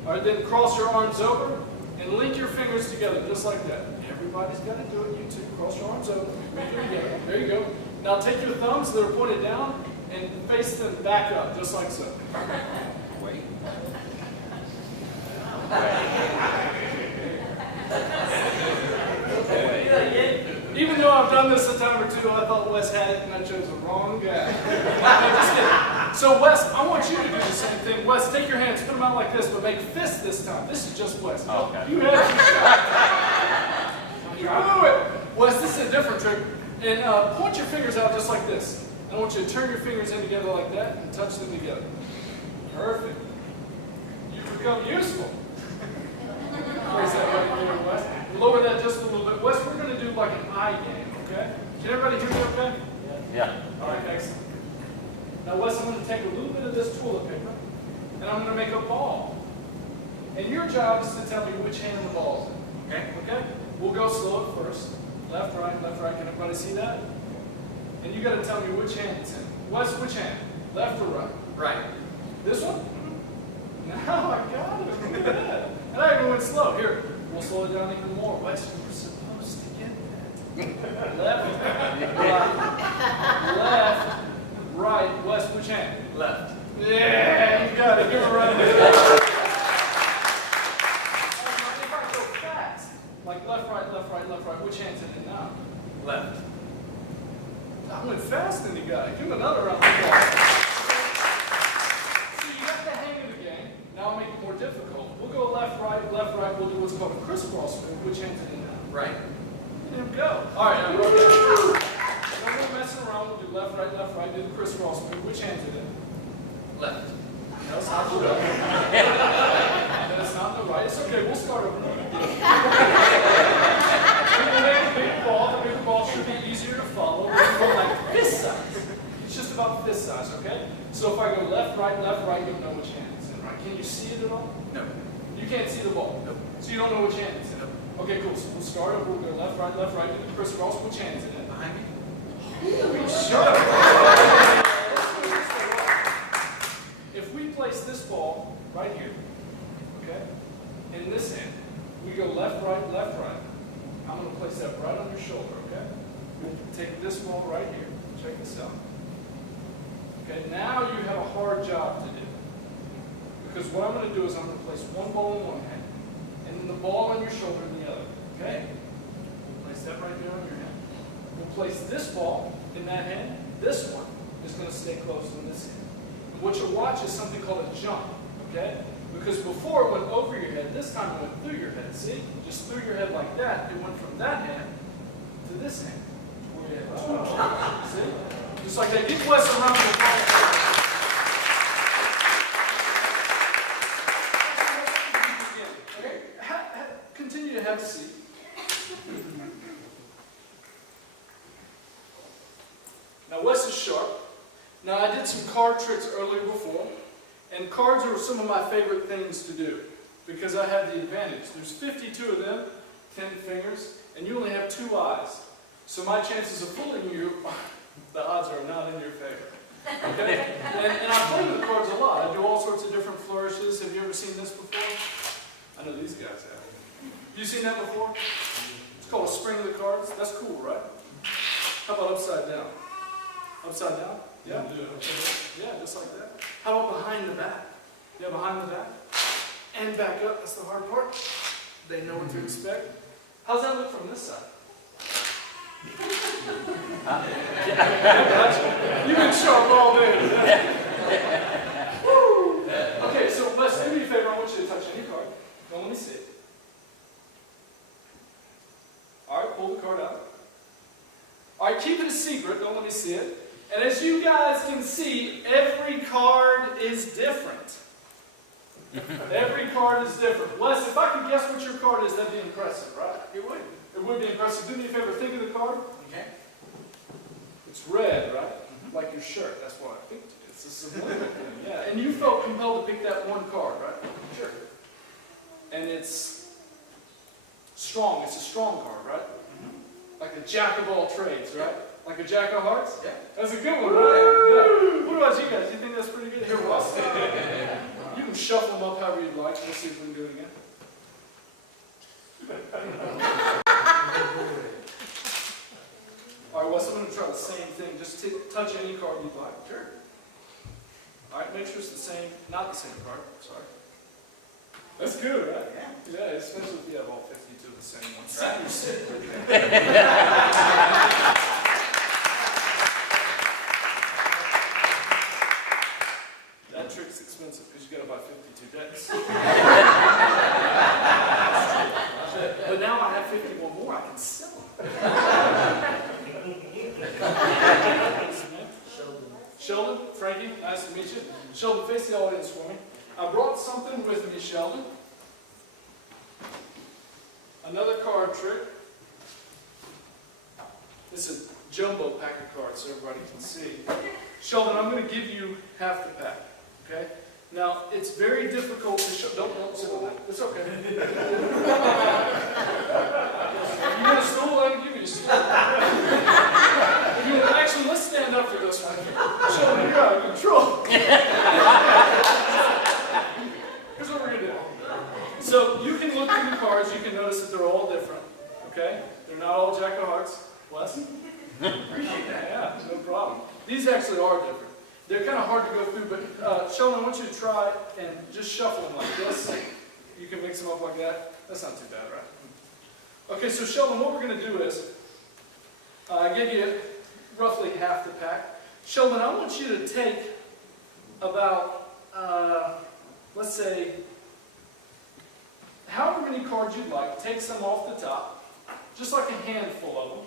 All right, then cross your arms over and link your fingers together just like that. Everybody's got to do it. You too. Cross your arms over. There you go. Now take your thumbs that are pointed down and face them back up, just like so. Wait. Even though I've done this a time or two, I thought Wes had it and I chose the wrong guy. Just kidding. So Wes, I want you to do the same thing. Wes, take your hands, put them out like this, but make fists this time. This is just Wes. Okay. You have to. You do it. Wes, this is a different trick. And point your fingers out just like this. I want you to turn your fingers in together like that and touch them together. Perfect. You've become useful. Raise that right here, Wes. Lower that just a little bit. Wes, we're going to do like an eye game, okay? Can everybody hear me okay? Yeah. All right, excellent. Now, Wes, I'm going to take a little bit of this toilet paper, and I'm going to make a ball. And your job is to tell me which hand the ball's in. Okay? Okay? We'll go slow at first. Left, right, left, right. Can everybody see that? And you got to tell me which hand it's in. Wes, which hand? Left or right? Right. This one? Now I got it. Look at that. And I even went slow. Here, we'll slow it down even more. Wes, you were supposed to get that. Left, right. Left, right. Wes, which hand? Left. Yeah, you got it. Give it a run. If I go fast, like left, right, left, right, left, right, which hand's in it now? Left. I went fast in the guy. Give him another round of applause. So you got the hang of the game. Now I'll make it more difficult. We'll go left, right, left, right. We'll do what's called a crisscross move. Which hand's in it now? Right. There we go. All right, now wrote down. No more messing around. We'll do left, right, left, right. Do the crisscross move. Which hand's in it? Left. No, it's not the left. And it's not the right. It's okay. We'll start over. The big ball should be easier to follow. We're going to go like this size. It's just about this size, okay? So if I go left, right, you'll know which hand it's in, right? Can you see it at all? No. You can't see the ball? No. So you don't know which hand it's in? No. Okay, cool. So we'll start over. We'll go left, right, do the crisscross. Which hand is it in? Behind me. Shut up. If we place this ball right here, okay, in this hand, we go left, right. I'm going to place that right on your shoulder, okay? We'll take this ball right here. Check this out. Okay, now you have a hard job to do. Because what I'm going to do is I'm going to place one ball in one hand, and then the ball on your shoulder in the other, okay? We'll place that right there on your hand. We'll place this ball in that hand. This one is going to stay close in this hand. And what you'll watch is something called a jump, okay? Because before it went over your head, this time it went through your head. See? Just through your head like that. It went from that hand to this hand. Oh. See? Just like that. Give Wes a round of applause. Okay? Continue to have a seat. Now Wes is sharp. Now I did did some card tricks earlier before, and cards are some of my favorite things to do because I have the advantage. There's 52 of them, 10 fingers, and you only have 2 eyes. So my chances of fooling you, the odds are not in your favor. Okay? And I play with cards a lot. I do all sorts of different flourishes. Have you ever seen this before? I know these guys have. You seen that before? It's called a spring of the cards. That's cool, right? How about upside down? Upside down? Yeah? Yeah, just like that. How about behind the back? Yeah, behind the back. And back up. That's the hard part. They know what to expect. How's that look from this side? You've been sharp all day. Woo! Okay, so Les, do me a favor. I want you to touch any card. Don't let me see it. All right, pull the card out. All right, keep it a secret. Don't let me see it. And as you guys can see, every card is different. Every card is different. Les, if I could guess what your card is, that'd be impressive, right? It would. It would be impressive. Do me a favor. Think of the card. Okay. It's red, right? Like your shirt. That's why I picked it. It's a subliminal thing. Yeah. And you felt compelled to pick that one card, right? Sure. And it's strong. It's a strong card, right? Like a jack of all trades, right? Like a jack of hearts? Yeah. That's a good one, right? Yeah. What about you guys? You think that's pretty good? Here, Russ. You can shuffle them up however you'd like. Let's see if we can do it again. All right, Wes, I'm going to try the same thing. Just touch any card you'd like. Sure. All right, make sure it's the same, not the same card. Sorry. That's good, right? Yeah. Yeah, especially if you have all 52 of the same one. Right. You sit. That trick's expensive because you got to buy 52 decks. But now I have 51 more. I can sell them. Sheldon, Frankie, nice to meet you. Sheldon, face the audience for me. I brought something with me, Sheldon. Another card trick. This is a jumbo pack of cards so everybody can see. Sheldon, I'm going to give you half the pack. Okay? Now, it's very difficult to show. Don't sit on that. It's okay. You want a stool? I can give you a stool. Actually, let's stand up for this one. Sheldon, you're out of control. Here's what we're going to do. So, you can look through the cards. You can notice that they're all different. Okay? They're not all Jack of Hearts. Wes? Appreciate that. Yeah, no problem. These actually are different. They're kind of hard to go through, but Sheldon, I want you to try and just shuffle them like this. You can mix them up like that. That's not too bad, right? Okay, so Sheldon, what we're going to do is, I gave you roughly half the pack. Sheldon, I want you to take about, let's say, however many cards you'd like, take some off the top, just like a handful of them.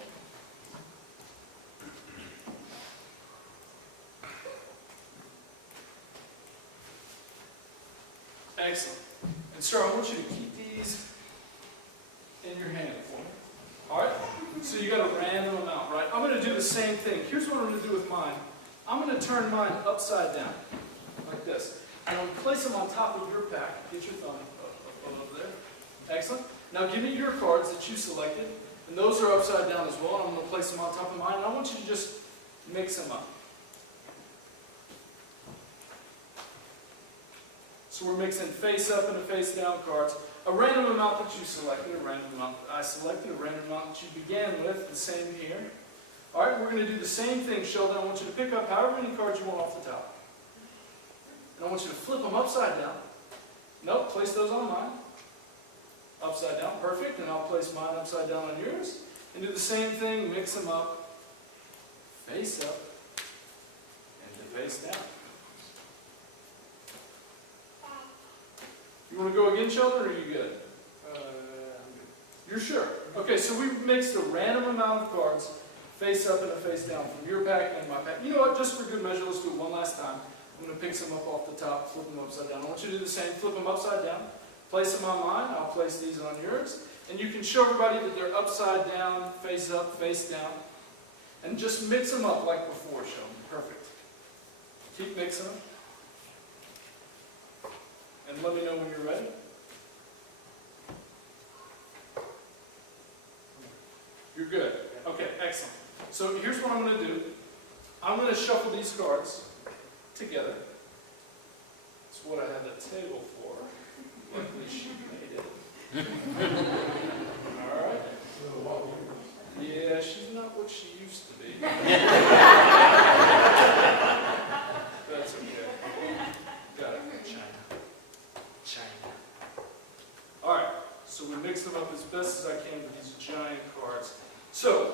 Excellent. And sir, I want you to keep these in your hand for me. Alright? So you got a random amount, right? I'm going to do the same thing. Here's what I'm going to do with mine. I'm going to turn mine upside down, like this. And I'm going to place them on top of your pack. Get your thumb up over there. Excellent. Now give me your cards that you selected. And those are upside down as well. And I'm going to place them on top of mine. And I want you to just mix them up. So we're mixing face up and a face down cards. A random amount that you selected, a random amount that I selected, a random amount that you began with, the same here. All right, we're going to do the same thing, Sheldon. I want you to pick up however many cards you want off the top. And I want you to flip them upside down. Nope, place those on mine. Upside down, perfect. And I'll place mine upside down on yours. And do the same thing, mix them up, face up, and then face down. You want to go again, Sheldon, or are you good? I'm good. You're sure? Okay, so we've mixed a random amount of cards, face up and a face down, from your pack and my pack. You know what? Just for good measure, let's do it one last time. I'm going to pick some up off the top, flip them upside down. I want you to do the same. Flip them upside down. Place them on mine. I'll place these on yours. And you can show everybody that they're upside down, face up, face down. And just mix them up like before, Sheldon. Perfect. Keep mixing them. And let me know when you're ready. You're good. Okay, excellent. So here's what I'm going to do. I'm going to shuffle these cards together. That's what I have the table for. Luckily she made it. All right. Yeah, she's not what she used to be. That's okay. Got it from China. China. All right. So we mix them up as best as I can with these giant cards. So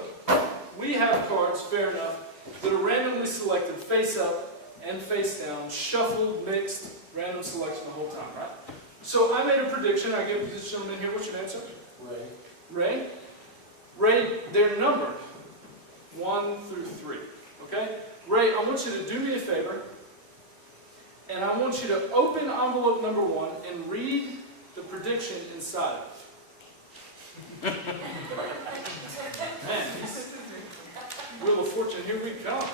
we have cards, fair enough, that are randomly selected face up and face down, shuffled, mixed, random selection the whole time, right? So I made a prediction. I gave this gentleman here. What's your name, sir? Ray. Ray? Ray, they're numbered 1 through 3. Okay? Ray, I want you to do me a favor, and I want you to open envelope number 1 and read the prediction inside of it. Man, Wheel of Fortune, here we come.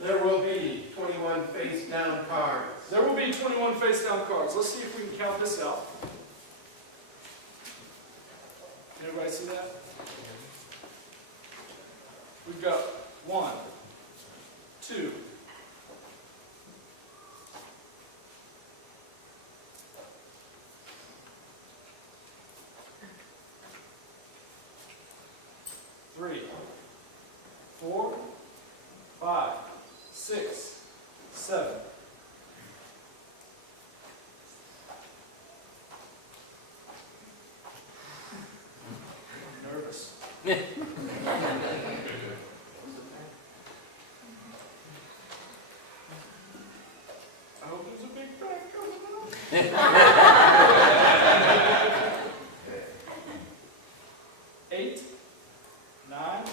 There will be 21 face down cards. There will be 21 face down cards. Let's see if we can count this out. Can everybody see that? We've got 1, 2, 3, 4, 5, 6, 7. I'm nervous. I hope there's a big bang coming out. 8, 9,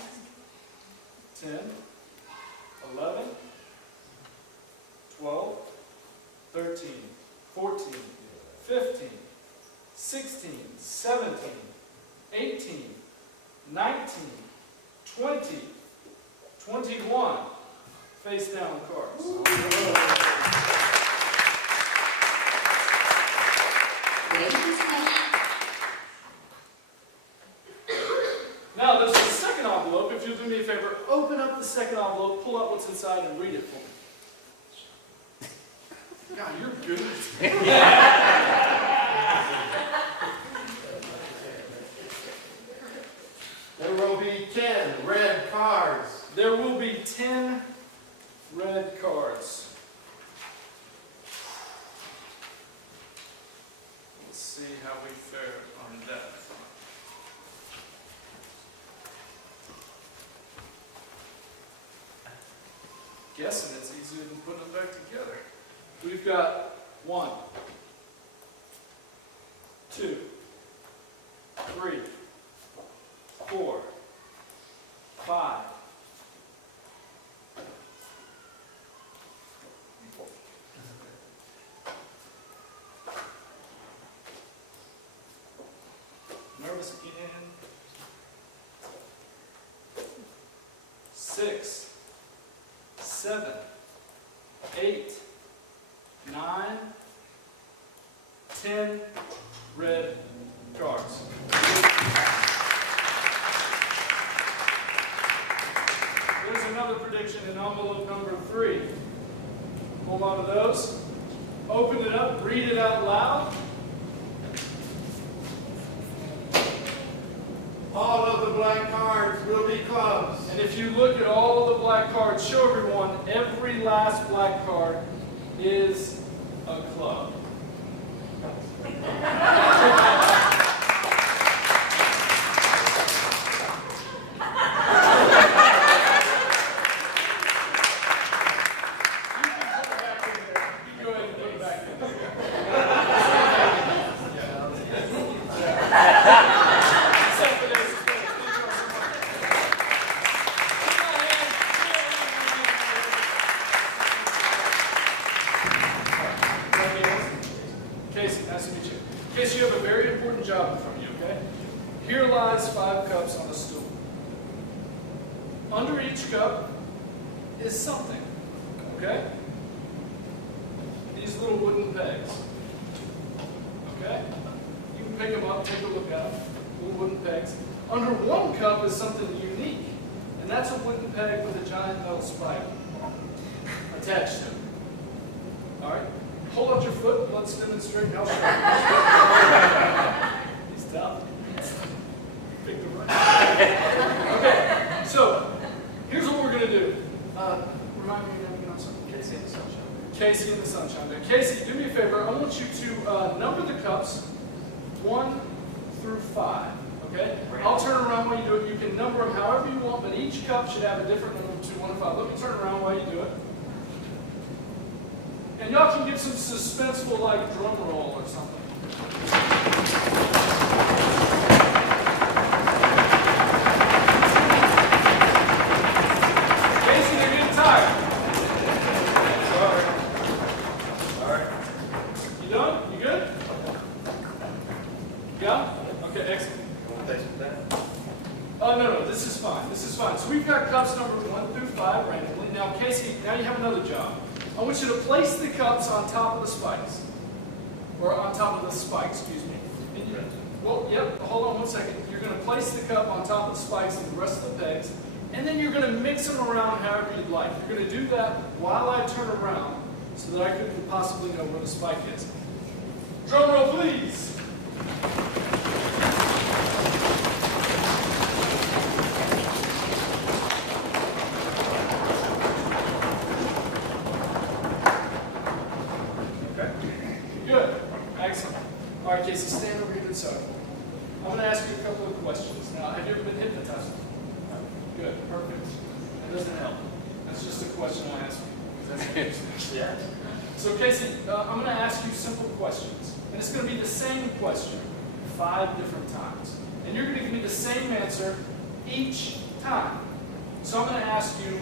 10, 11, 12, 13, 14, 15, 16, 17, 18, 19, 20, 21 face down cards. Now there's a second envelope. If you'll do me a favor, open up the second envelope, pull out what's inside, and read it for me. God, you're good. There will be 10 red cards. There will be 10 red cards. Let's see how we fare on that front. Guessing it's easier than putting them back together. We've got 1, 2, 3, 4, 5. Nervous again. 6, 7, 8, 9, 10 red cards. There's another prediction in envelope number 3. Pull out of those. Open it up, read it out loud. All of the black cards will be clubs. And if you look at all of the black cards, show everyone, every last black card is a club. You go ahead and put it back in there. Except for those. Casey, nice to meet you. Casey, you have a very important job in front of you, okay? Here lies 5 cups on a stool. Under each cup is something, okay? okay? These little wooden pegs, okay? You can pick them up, take a look at them, little wooden pegs. Under one cup is something unique, and that's a wooden peg with a giant metal spike attached to it. All right? Hold out your foot, let's demonstrate how strong. He's tough. Pick the right. Okay, so here's what we're going to do. Remind me again, I'm sorry. Casey in the sunshine. Casey in the sunshine. Now, Casey, do me a favor. I want you to number the cups 1 through 5. Okay? I'll turn around while you do it. You can number them however you want, but each cup should have a different number between 1 and 5. Let me turn around while you do it. And y'all can give some suspenseful, like, drum roll or something. Casey, you're getting tired. Sorry. You done? You good? Yeah? Okay, excellent. You want to take some down? Oh, no, this is fine. This is fine. So we've got cups numbered 1 through 5 randomly. Now, Casey, now you have another job. I want you to place the cups on top of the spikes. Or on top of the spike, excuse me. Well, yep, hold on one second. You're going to place the cup on top of the spikes and the rest of the pegs, and then you're going to mix them around however you'd like. You're going to do that while I turn around so that I could possibly know where the spike is. Drum roll, please. Good. Excellent. All right, Casey, stand over here to the side. I'm going to ask you a couple of questions. Now, have you ever been hypnotized? Good. Perfect. That doesn't help. That's just a question I ask you. That's interesting. Yeah. So, Casey, I'm going to ask you simple questions. And it's going to be the same question 5 different times. And you're going to give me the same answer each time. So I'm going to ask you,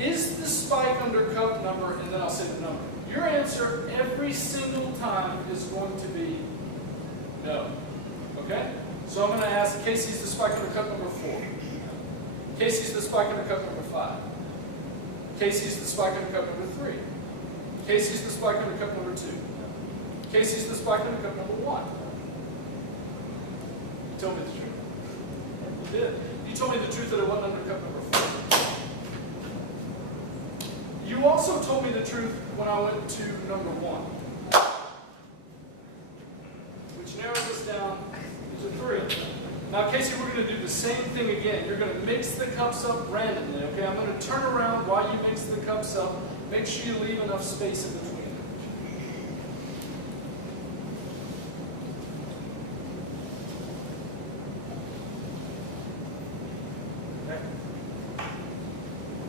is the spike under cup number, and then I'll say the number. Your answer every single time is going to be no. Okay? So I'm going to ask, Casey's the spike under cup number 4. Casey's the spike under cup number 5. Casey's the spike under cup number 3. Casey's the spike under cup number 2. Casey's the spike under cup number 1. You told me the truth. You did. You told me the truth that it wasn't under cup number 4. You also told me the truth when I went to number 1, which narrows us down to 3. Now, Casey, we're going to do the same thing again. You're going to mix the cups up randomly, okay? I'm going to turn around while you mix the cups up. Make sure you leave enough space in between them. Okay?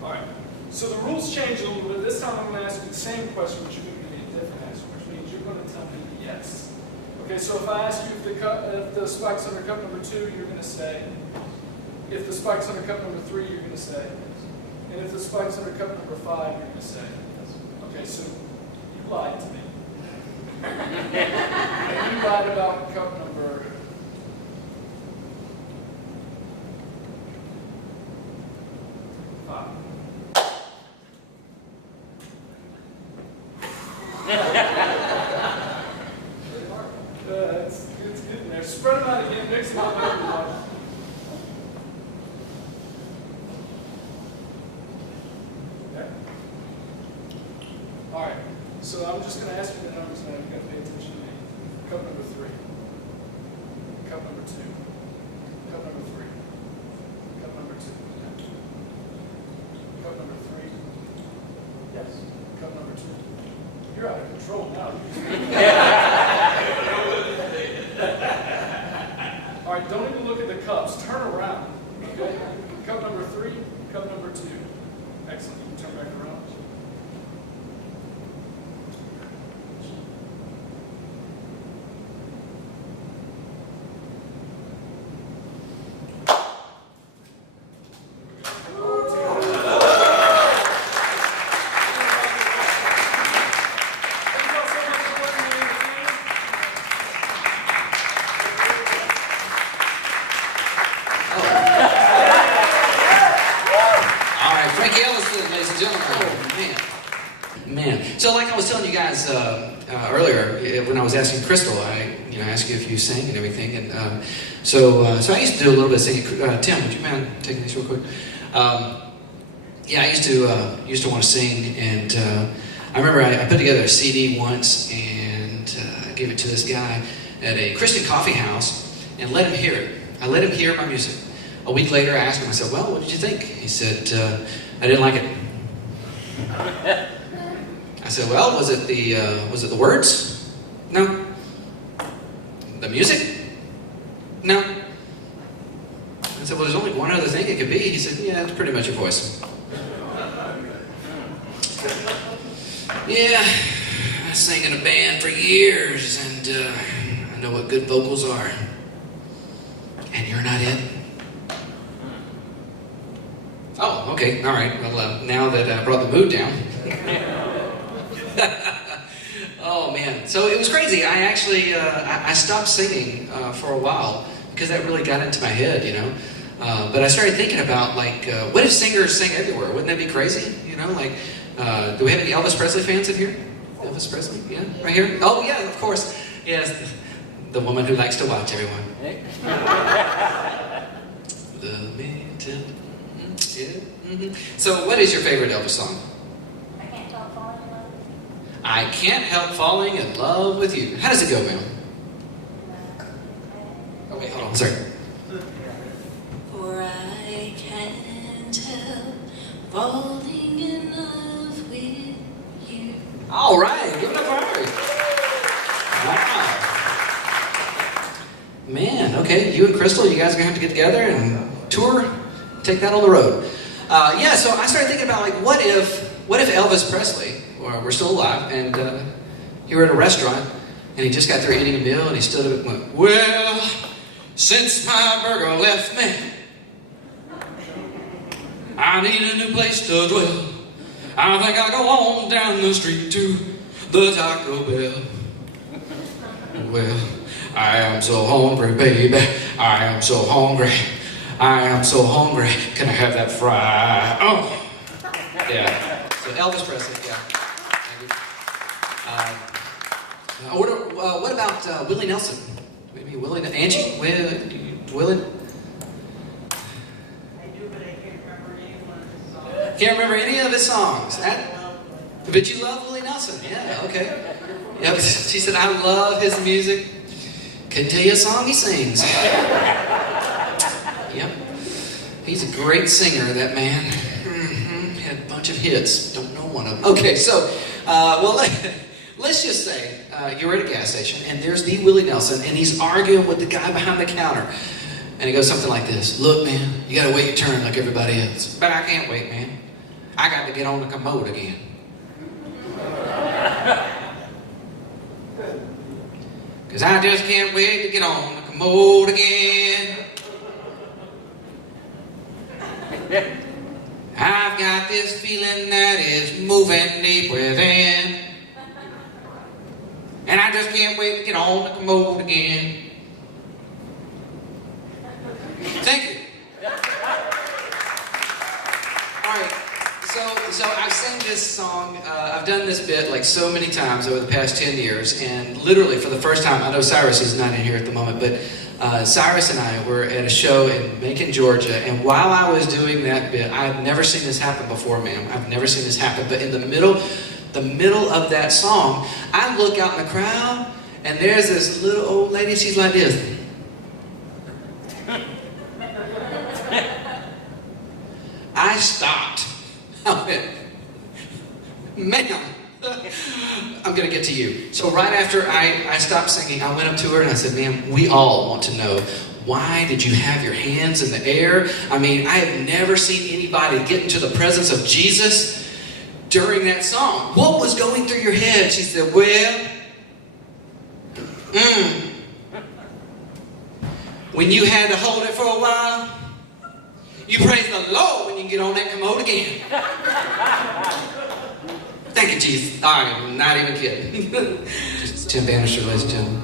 All right. So the rules change a little bit. This time I'm going to ask you the same question, but you're going to give me a different answer, which means you're going to tell me yes. Okay, so if I ask you if the spike's under cup number 2, you're going to say. If the spike's under cup number 3, you're going to say. And if the spike's under cup number 5, you're going to say. Okay, so you lied to me. And you lied about cup number 5. It's good in there. Spread them out again, mix them up everyone. Okay? All right. So I'm just going to ask you the numbers now. You've got to pay attention to me. Cup number 3. Cup number 2. Cup number 3. Cup number 2. Cup number 3. Yes. Cup number 2. You're out of control now. All right, don't even look at the cups. Turn around. Okay? Cup number 3, cup number 2. Excellent. You can turn back around. Thank you all so much for working with me. All right, Frankie Ellison, ladies and gentlemen. earlier when I was asking Crystal, I asked you if you sang and everything, and so I used to do a little bit of singing. Tim, would you mind taking this real quick? Yeah, I used to want to sing, and I remember I put together a CD once and gave it to this guy at a Christian coffee house and let him hear it. I let him hear my music. A week later, I asked him, I said, well, what did you think? He said, I didn't like it. I said, well, was it the words? No. The music? No. I said, well, there's only one other thing it could be. He said, yeah, it's pretty much your voice. Yeah, I sang in a band for years, and I know what good vocals are. And you're not it? Oh, okay, all right. Well, now that I brought the mood down. Oh, man. So it was crazy. I actually, I stopped singing for a while because that really got into my head, you know. But I started thinking about, like, what if singers sang everywhere? Wouldn't that be crazy? You know, like, do we have any Elvis Presley fans in here? Elvis Presley? Yeah, right here? Oh, yeah, of course. Yes, the woman who likes to watch everyone. The Minton. Yeah. Mm-hmm. So, what is your favorite Elvis song? I can't help falling in love with you. How does it go, ma'am? Oh, wait, hold on. Sorry. For I can't help falling in love with you. All right, give it up for her. Wow. Man, okay, you and Crystal, you guys are going to have to get together and tour, take that on the road. Yeah, so I started thinking about, like, what if Elvis Presley were still alive, and he were at a restaurant, and he just got through eating a meal, and he stood up and went, well, since my burger left me, I need a new place to dwell. I think I'll go on down the street to the Taco Bell. Well, I am so hungry, baby. I am so hungry. I am so hungry. Can I have that fry? Oh, yeah. So Elvis Presley, yeah. What about Willie Nelson? Maybe Willie, Angie, Willie. Can't remember any of his songs. But you love Willie Nelson. Yeah, okay. Yeah, she said, I love his music. Couldn't tell you a song he sings. Yep. He's a great singer, that man. Mm-hmm. Had a bunch of hits. Don't know one of them. Okay, so, let's just say you're at a gas station, and there's the Willie Nelson, and he's arguing with the guy behind the counter. And he goes something like this. Look, man, you gotta wait your turn like everybody else. But I can't wait, man. I got to get on the commode again. Because I just can't wait to get on the commode again. I've got this feeling that is moving deep within. And I just can't wait to get on the commode again. Thank you. All right. So I've sang this song, I've done this bit like so many times over the past 10 years, and literally for the first time, I know Cyrus is not in here at the moment, but Cyrus and I were at a show in Macon, Georgia, and while I was doing that bit, I've never seen this happen before, ma'am. I've never seen this happen, but in the middle of that song, I look out in the crowd, and there's this little old lady, she's like this. I stopped. I went, ma'am, I'm going to get to you. So right after I stopped singing, I went up to her and I said, ma'am, we all want to know, why did you have your hands in the air? I mean, I have never seen anybody get into the presence of Jesus during that song. What was going through your head? She said, well, when you had to hold it for a while, you praise the Lord when you get on that commode again. Thank you, Jesus. I'm not even kidding. Just Tim Bannister, ladies and gentlemen.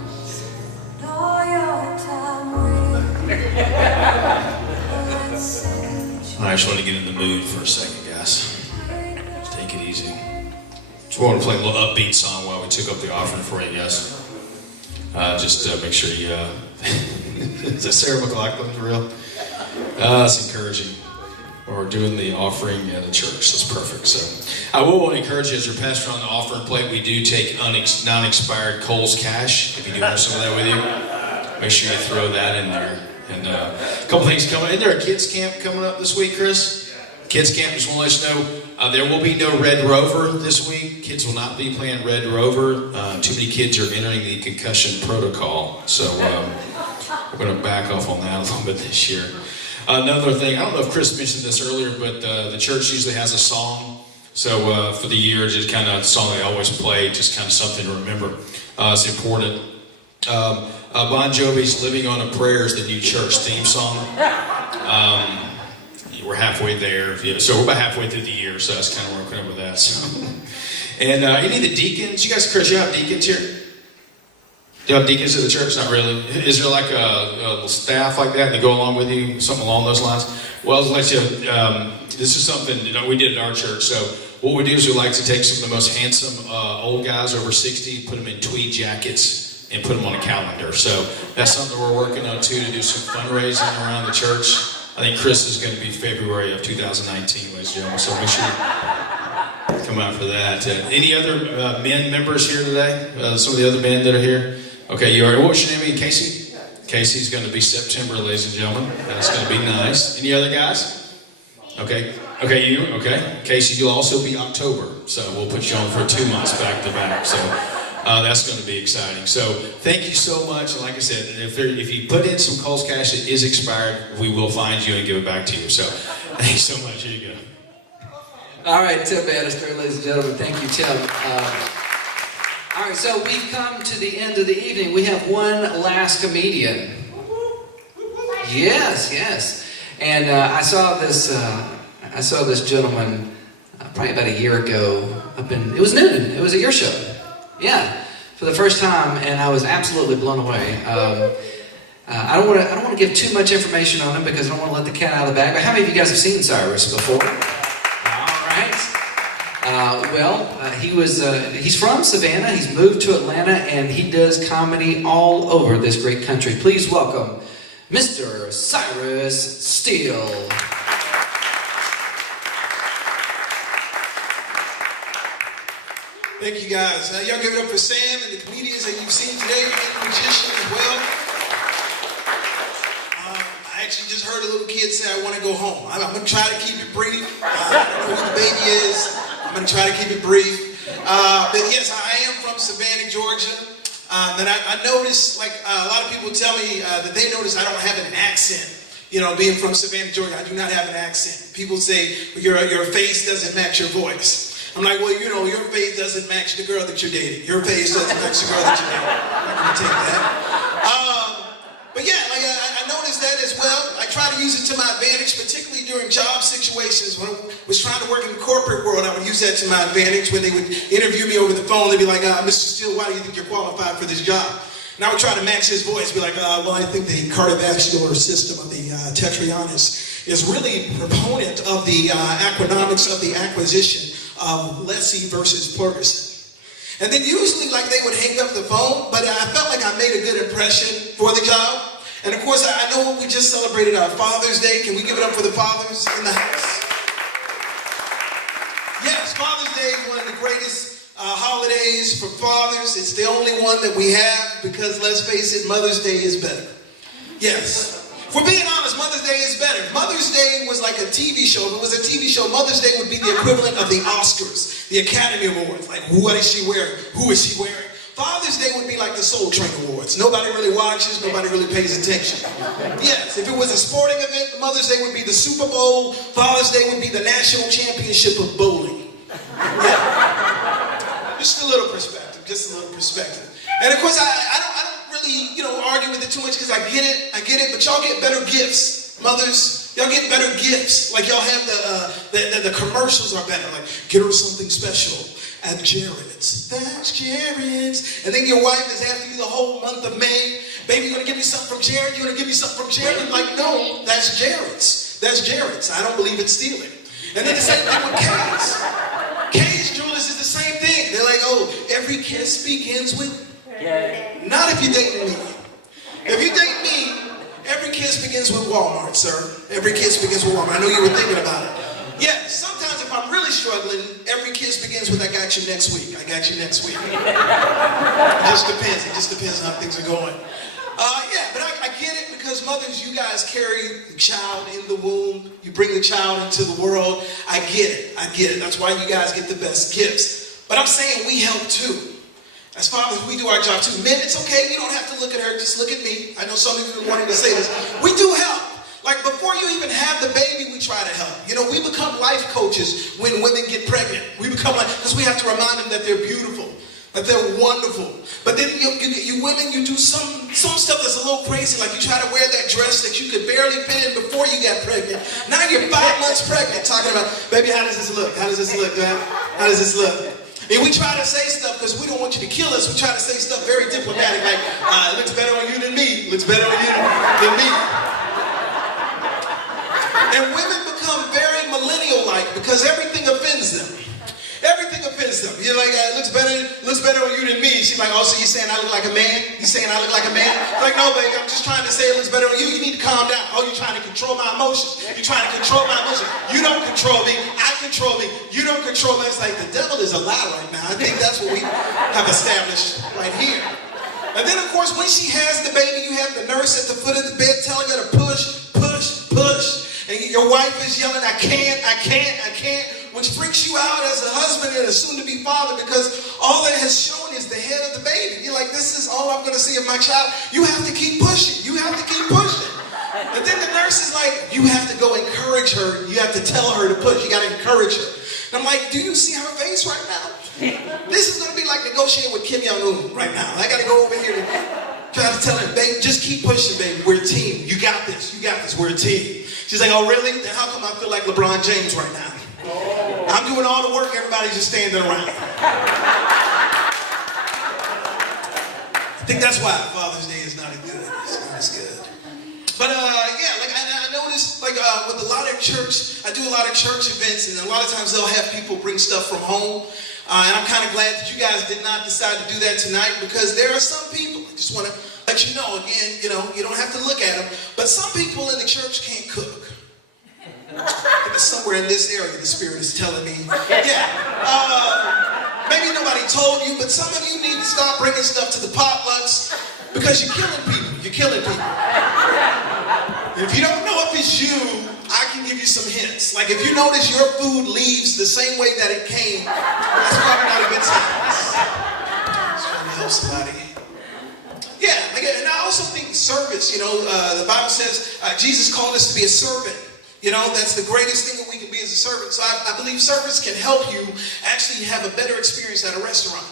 I just want to get in the mood for a second, guys. Just take it easy. So we want to play a little upbeat song while we took up the offering for you guys. Just make sure you. Is that Sarah McLaughlin for real? That's encouraging. Or doing the offering at the church. That's perfect. So I will want to encourage you as your pastor on the offering plate. We do take non-expired Kohl's cash. If you do have some of that with you, make sure you throw that in there. And a couple things coming. Isn't there a kids camp coming up this week, Chris? Kids camp, just want to let you know, there will be no Red Rover this week. Kids will not be playing Red Rover. Too many kids are entering the concussion protocol. So we're going to back off on that a little bit this year. Another thing, I don't know if Chris mentioned this earlier, but the church usually has a song. So for the year, just kind of a song they always play, just kind of something to remember. It's important. Bon Jovi's Living on a Prayer is the new church theme song. We're halfway there. So we're about halfway through the year, so that's kind of where we're coming with that. So. And any of the deacons, you guys, Chris, you have deacons here? Do you have deacons at the church? Not really. Is there like a staff like that go along with you? Something along those lines? Well, I'll let you, this is something we did at our church. So what we do is we like to take some of the most handsome old guys over 60, put them in tweed jackets, and put them on a calendar. So that's something we're working on too, to do some fundraising around the church. I think Chris is going to be February of 2019, ladies and gentlemen. So make sure you come out for that. Any other men members here today? Some of the other men that are here? Okay, you are. What's your name again? Casey? Casey's going to be September, ladies and gentlemen. That's going to be nice. Any other guys? Okay. Okay, you? Okay. Casey, you'll also be October. So we'll put you on for 2 months back to back. So that's going to be exciting. So thank you so much. And like I said, if you put in some Kohl's cash that is expired, we will find you and give it back to you. So thank you so much. Here you go. All right, Tim Bannister, ladies and gentlemen. Thank you, Tim. All right, so we've come to the end of the evening. We have one last comedian. Yes. And I saw this gentleman probably about a year ago it was Newton. It was at your show. Yeah, for the first time, and I was absolutely blown away. I don't want to give too much information on him because I don't want to let the cat out of the bag. But how many of you guys have seen Cyrus before? All right. He's from Savannah. He's moved to Atlanta, and he does comedy all over this great country. Please welcome Mr. Cyrus Steele. Thank you guys. Y'all give it up for Sam and the comedians that you've seen today, and the magician as well. I actually just heard a little kid say, I want to go home. I'm going to try to keep it brief. I don't know who the baby is. I'm going to try to keep it brief. But yes, I am from Savannah, Georgia. And I noticed, like a lot of people tell me that they notice I don't have an accent. You know, being from Savannah, Georgia, I do not have an accent. People say, your face doesn't match your voice. I'm like, well, you know, your face doesn't match the girl that you're dating. Your face doesn't match the girl that you're dating. I'm not going to take that. But yeah, like I noticed that as well. I try to use it to my advantage, particularly during job situations. When I was trying to work in the corporate world, I would use that to my advantage. When they would interview me over the phone, they'd be like, Mr. Steele, why do you think you're qualified for this job? And I would try to match his voice, be like, well, I think the cardiovascular system of the tetrionus is really a proponent of the economics of the acquisition of Lessie versus Ferguson. And then usually like they would hang up the phone, but I felt like I made a good impression for the job. And of course, I know we just celebrated our Father's Day. Can we give it up for the fathers in the house? Yes, Father's Day is one of the greatest holidays for fathers. It's the only one that we have because, let's face it, Mother's Day is better. Yes. If we're being honest, Mother's Day is better. Mother's Day was like a TV show. If it was a TV show, Mother's Day would be the equivalent of the Oscars, the Academy Awards. Like, what is she wearing? Who is she wearing? Father's Day would be like the Soul Train Awards. Nobody really watches, nobody really pays attention. Yes, if it was a sporting event, Mother's Day would be the Super Bowl. Father's Day would be the National Championship of Bowling. Yeah. Just a little perspective, And of course, I don't really, argue with it too much because I get it, but y'all get better gifts. Mothers, y'all get better gifts. Like y'all have the commercials are better. Like, get her something special at Jared's. That's Jared's. And then your wife is after you the whole month of May. Baby, you gonna give me something from Jared? You gonna give me something from Jared? I'm like, no, that's Jared's. That's Jared's. I don't believe it's stealing. And then the same thing with Kay's. Kay's Jewelers is the same thing. They're like, oh, know every kiss begins with? Not if you're dating me. If you date me, every kiss begins with Walmart, sir. Every kiss begins with Walmart. I know you were thinking about it. Yeah, sometimes if I'm really struggling, every kiss begins with I got you next week. I got you next week. It just depends. It just depends on how things are going. Yeah, but I get it because mothers, you guys carry the child in the womb. You bring the child into the world. I get it. I get it. That's why you guys get the best gifts. But I'm saying we help too. As fathers, we do our job too. Men, it's okay. You don't have to look at her. Just look at me. I know some of you are wanting to say this. We do help. Like before you even have the baby, we try to help. You know, we become life coaches when women get pregnant. We become like, because we have to remind them that they're beautiful, that they're wonderful. But then you women, you do some stuff that's a little crazy. Like you try to wear that dress that you could barely fit in before you got pregnant. Now you're 5 months pregnant, talking about, baby, how does this look? How does this look, man? How does this look? And we try to say stuff because we don't want you to kill us. We try to say stuff very diplomatic, like, it looks better on you than me. It looks better on you than me. And women become very millennial-like because everything offends them. Everything offends them. You're like, it looks better on you than me. She's like, oh, so you saying I look like a man? You saying I look like a man? I'm like, no, baby, I'm just trying to say it looks better on you. You need to calm down. Oh, you're trying to control my emotions. You're trying to control my emotions. You don't control me. I control me. You don't control me. It's like the devil is a lie right now. I think that's what we have established right here. And then, of course, when she has the baby, you have the nurse at the foot of the bed telling her to push, push, push. And your wife is yelling, I can't, I can't, I can't. Which freaks you out as a husband and a soon-to-be father because all that has shown is the head of the baby. You're like, this is all I'm going to see of my child. You have to keep pushing. You have to keep pushing. And then the nurse is like, you have to go encourage her. You have to tell her to push. You got to encourage her. And I'm like, do you see her face right now? This is going to be like negotiating with Kim Jong-un right now. I got to go over here and try to tell her, babe, just keep pushing, baby. We're a team. You got this. You got this. We're a team. She's like, oh, really? Then how come I feel like LeBron James right now? I'm doing all the work, everybody's just standing around. I think that's why Father's Day is not as good. It's not as good. But yeah, like I noticed, like with a lot of church, I do a lot of church events, and a lot of times they'll have people bring stuff from home. And I'm kind of glad that you guys did not decide to do that tonight because there are some people, I just want to let you know, again, you know, you don't have to look at them, but some people in the church can't cook. Somewhere in this area, the Spirit is telling me, yeah, maybe nobody told you, but some of you need to start bringing stuff to the potlucks because you're killing people. You're killing people. And if you don't know if it's you, I can give you some hints. Like if you notice your food leaves the same way that it came, that's probably not a good sign. Just trying to help somebody. Yeah, and I also think service, you know, the Bible says Jesus called us to be a servant. You know, that's the greatest thing that we can be as a servant. So I believe service can help you actually have a better experience at a restaurant.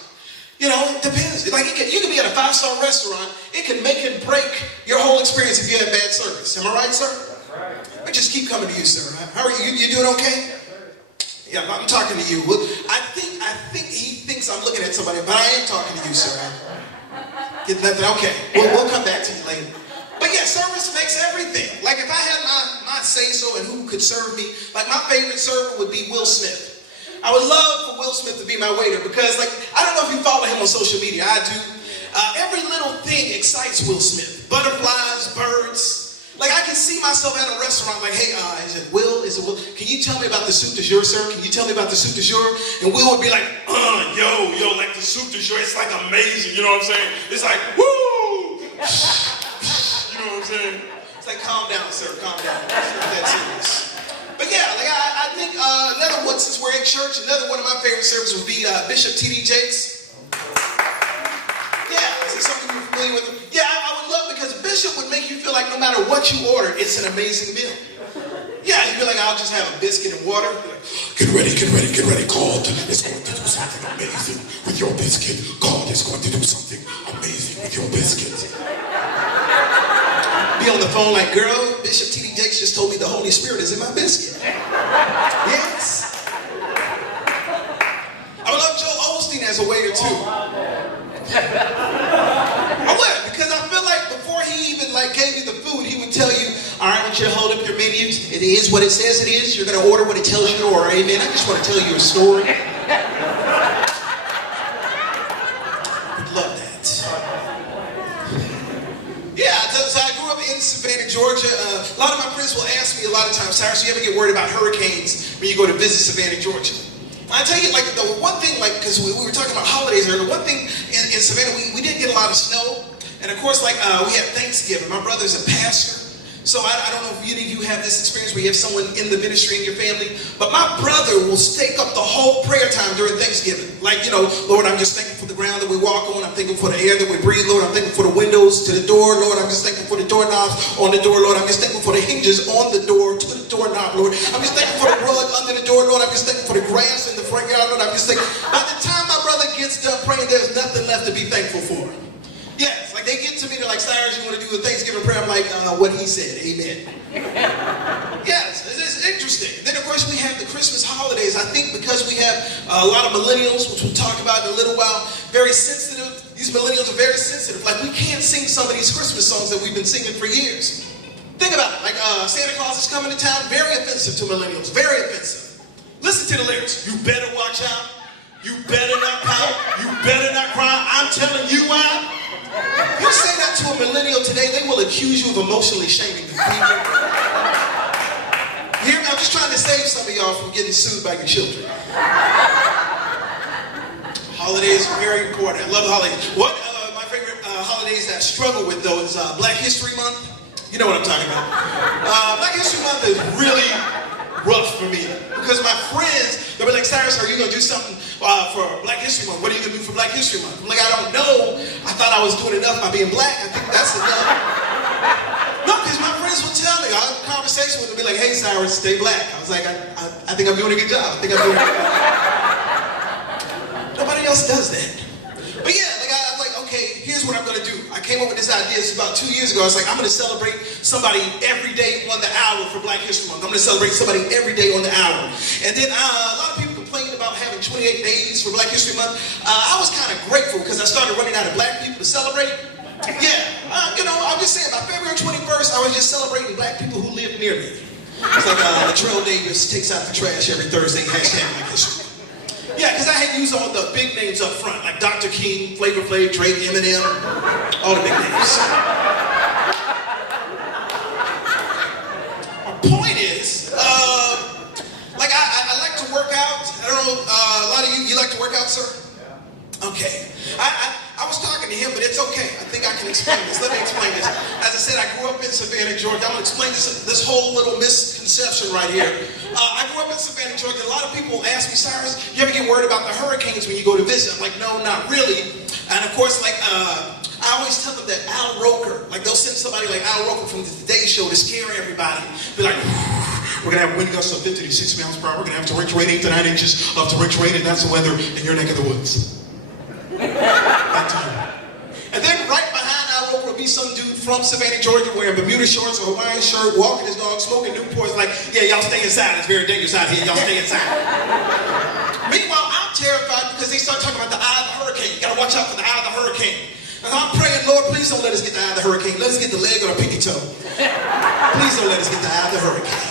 You know, it depends. Like you can be at a 5-star restaurant. It can make and break your whole experience if you have bad service. Am I right, sir? That's right. I just keep coming to you, sir. How are you? You doing okay? Yeah, I'm talking to you. I think he thinks I'm looking at somebody, but I am talking to you, sir. Get nothing. Okay, we'll come back to you later. But yeah, service makes everything. Like if I had my say-so and who could serve me, like my favorite server would be Will Smith. I would love for Will Smith to be my waiter because like, I don't know if you follow him on social media, I do. Every little thing excites Will Smith. Butterflies, birds. Like I can see myself at a restaurant like, hey, is it Will? Can you tell me about the soup du jour, sir? Can you tell me about the soup du jour? And Will would be like, yo, like the soup du jour, it's like amazing, you know what I'm saying? It's like, woo! You know what I'm saying? It's like, calm down, sir, calm down. It's not that serious. But yeah, like I think another one, since we're in church, another one of my favorite services would be Bishop T.D. Jakes. Yeah, is there something you're familiar with? Yeah, I would love because Bishop would make you feel like no matter what you order, it's an amazing meal. Yeah, you'd be like, I'll just have a biscuit and water. Like, get ready. God is going to do something amazing with your biscuit. God is going to do something amazing with your biscuit. Be on the phone like, girl, Bishop T.D. Jakes just told me the Holy Spirit is in my biscuit. Yes. I would love Joel Osteen as a waiter too. I would, because I feel like before he even like gave you the food, he would tell you, all right, I want you to hold up your menus. It is what it says it is. You're going to order what it tells you to order. Amen. I just want to tell you a story. friends will ask me a lot of times, Cyrus, you ever get worried about hurricanes when you go to visit Savannah, Georgia? I tell you, like, the one thing, like, because we were talking about holidays earlier, one thing in Savannah, we didn't get a lot of snow. And of course, like, we had Thanksgiving. My brother's a pastor. So I don't know if any of you have this experience where you have someone in the ministry in your family, but my brother will take up the whole prayer time during Thanksgiving. Like, you know, Lord, I'm just thankful for the ground that we walk on. I'm thankful for the air that we breathe. Lord, I'm thankful for the windows to the door. Lord, I'm just thankful for the doorknobs on the door. Lord, I'm just thankful for the hinges on the door to the doorknob. Lord, I'm just thankful for the rug under the door. Lord, I'm just thankful for the grass in the front yard. Lord, I'm just thankful. By the time my brother gets done praying, there's nothing left to be thankful for. Yes, like they get to me, they're like, Cyrus, you want to do the Thanksgiving prayer? I'm like, what he said, amen. Yes, it's interesting. Then, of course, we have the Christmas holidays. I think because we have a lot of millennials, which we'll talk about in a little while, very sensitive. These millennials are very sensitive. Like, we can't sing some of these Christmas songs that we've been singing for years. Think about it. Like, Santa Claus is coming to town. Very offensive to millennials. Very offensive. Listen to the lyrics. You better watch out. You better not pout. You better not cry. I'm telling you why. You say that to a millennial today, they will accuse you of emotionally shaming the people. You hear me? I'm just trying to save some of y'all from getting sued by your children. Holidays are very important. I love the holidays. What my favorite holidays that I struggle with, though, is Black History Month. You know what I'm talking about. Black History Month is really rough for me because my friends, they'll be like, Cyrus, are you going to do something for Black History Month? What are you going to do for Black History Month? I'm like, I don't know. I thought I was doing enough by being black. I think that's enough. No, because my friends will tell me. I'll have a conversation with them and be like, hey, Cyrus, stay black. I was like, I think I'm doing a good job. I think I'm doing a good job. Nobody else does that. But yeah, like I'm like, okay, here's what I'm going to do. I came up with this idea. It's about 2 years ago. I was like, I'm going to celebrate somebody every day on the hour for Black History Month. I'm going to celebrate somebody every day on the hour. And then a lot of people complained about having 28 days for Black History Month. I was kind of grateful because I started running out of black people to celebrate. Yeah, you know, I'm just saying, by February 21st, I was just celebrating black people who lived near me. It's like Latrell Davis takes out the trash every Thursday, hashtag Black History Month. Yeah, because I had used all the big names up front, like Dr. King, Flavor Flav, Drake, Eminem, all the big names. My point is, like I like to work out. I don't know, a lot of you like to work out, sir? Yeah. Okay. I was talking to him, but it's okay. I think I can explain this. Let me explain this. As I said, I grew up in Savannah, Georgia. I'm going to explain this whole little misconception right here. I grew up in Savannah, Georgia. A lot of people ask me, Cyrus, you ever get worried about the hurricanes when you go to visit? I'm like, no, not really. And of course, like, I always tell them that Al Roker, like they'll send somebody like Al Roker from the Today Show to scare everybody. Be like, we're going to have wind gusts of 50 to 60 miles per hour. We're going to have torrential rain 8 to 9 inches of torrential rain, and that's the weather in your neck of the woods. And then right behind Al Roker will be some dude from Savannah, Georgia, wearing Bermuda shorts or Hawaiian shirt, walking his dog, smoking Newports, like, yeah, y'all stay inside. It's very dangerous out here. Y'all stay inside. Meanwhile, I'm terrified because they start talking about the eye of the hurricane. You got to watch out for the eye of the hurricane. And I'm praying, Lord, please don't let us get the eye of the hurricane. Let us get the leg or the pinky toe. Please don't let us get the eye of the hurricane.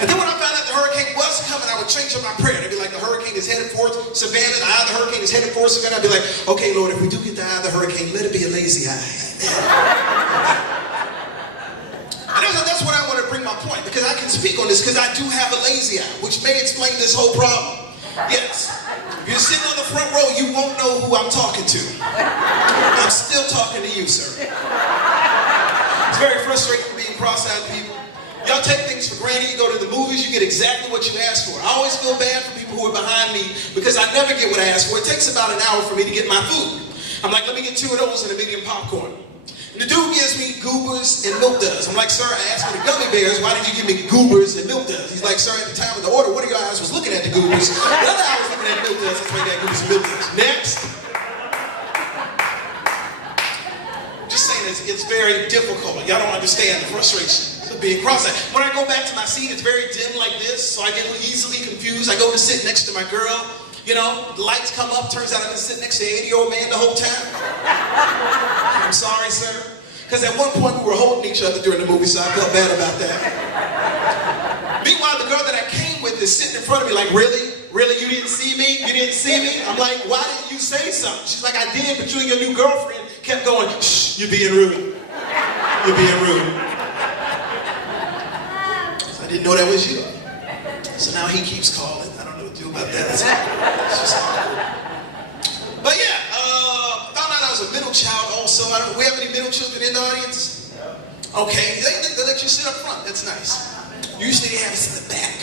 And then when I found out the hurricane was coming, I would change up my prayer. They'd be like, the hurricane is headed for Savannah. The eye of the hurricane is headed for Savannah. I'd be like, okay, Lord, if we do get the eye of the hurricane, let it be a lazy eye. And that's what I want to bring my point, because I can speak on this, because I do have a lazy eye, which may explain this whole problem. Yes. If you're sitting on the front row, you won't know who I'm talking to. I'm still talking to you, sir. It's very frustrating being cross-eyed people. Y'all take things for granted. You go to the movies, you get exactly what you asked for. I always feel bad for people who are behind me because I never get what I ask for. It takes about an hour for me to get my food. I'm like, let me get 2 of those and a medium popcorn. And the dude gives me Goobers and Milk Duds. I'm like, sir, I asked for the gummy bears. Why did you give me Goobers and Milk Duds? He's like, sir, at the time of the order, one of your eyes was looking at the Goobers. The other eye was looking at Milk Duds. That's why you got Goobers and Milk Duds. Next. Just saying, it's very difficult. Y'all don't understand the frustration of being cross-eyed. When I go back to my seat, it's very dim like this, so I get easily confused. I go to sit next to my girl. You know, the lights come up, turns out I've been sitting next to an 80-year-old man the whole time. I'm sorry, sir. Because at one point we were holding each other during the movie, so I felt bad about that. Meanwhile, the girl that I came with is sitting in front of me like, really? Really, you didn't see me? You didn't see me? I'm like, why didn't you say something? She's like, I did, but you and your new girlfriend kept going, shh, you're being rude. You're being rude. didn't know that was you. So now he keeps calling. I don't know what to do about that. It's just awkward. But yeah, found out I was a middle child also. We have any middle children in the audience? Okay, they let you sit up front. That's nice. Usually they have us in the back.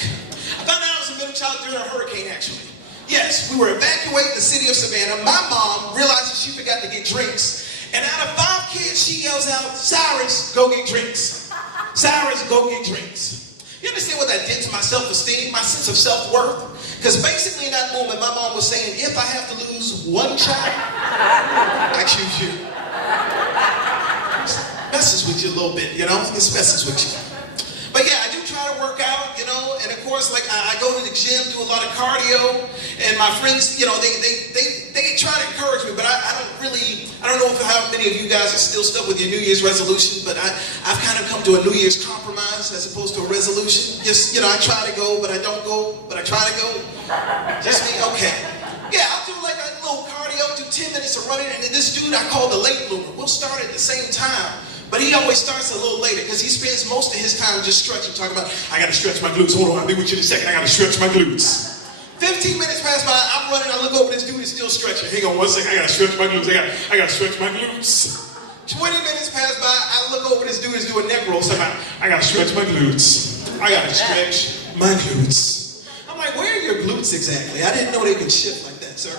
I found out I was a middle child during a hurricane, actually. Yes, we were evacuating the city of Savannah. My mom realized that she forgot to get drinks. And out of 5 kids, she yells out, Cyrus, go get drinks. Cyrus, go get drinks. You understand what that did to my self-esteem, my sense of self-worth? Because basically in that moment, my mom was saying, if I have to lose one child, I choose you. Messes with you a little bit, you know? This messes with you. But yeah, I do try to work out, you know, and of course, like I go to the gym, do a lot of cardio, and my friends, you know, they try to encourage me, but I don't know how many of you guys are still stuck with your New Year's resolution, but I've kind of come to a New Year's compromise as opposed to a resolution. Just, you know, I try to go, but I don't go, but I try to go. Just me, okay. Yeah, I'll do like a little cardio, do 10 minutes of running, and then this dude I call the late bloomer. We'll start at the same time. But he always starts a little later because he spends most of his time just stretching, talking about, I gotta stretch my glutes. Hold on, I'll be with you in a second. I gotta stretch my glutes. 15 minutes pass by, I'm running, I look over, this dude is still stretching. Hang on one second, I gotta stretch my glutes. I gotta stretch my glutes. 20 minutes pass by, I look over, this dude is doing neck rolls. I gotta stretch my glutes. I gotta stretch my glutes. I'm like, where are your glutes exactly? I didn't know they could shift like that, sir.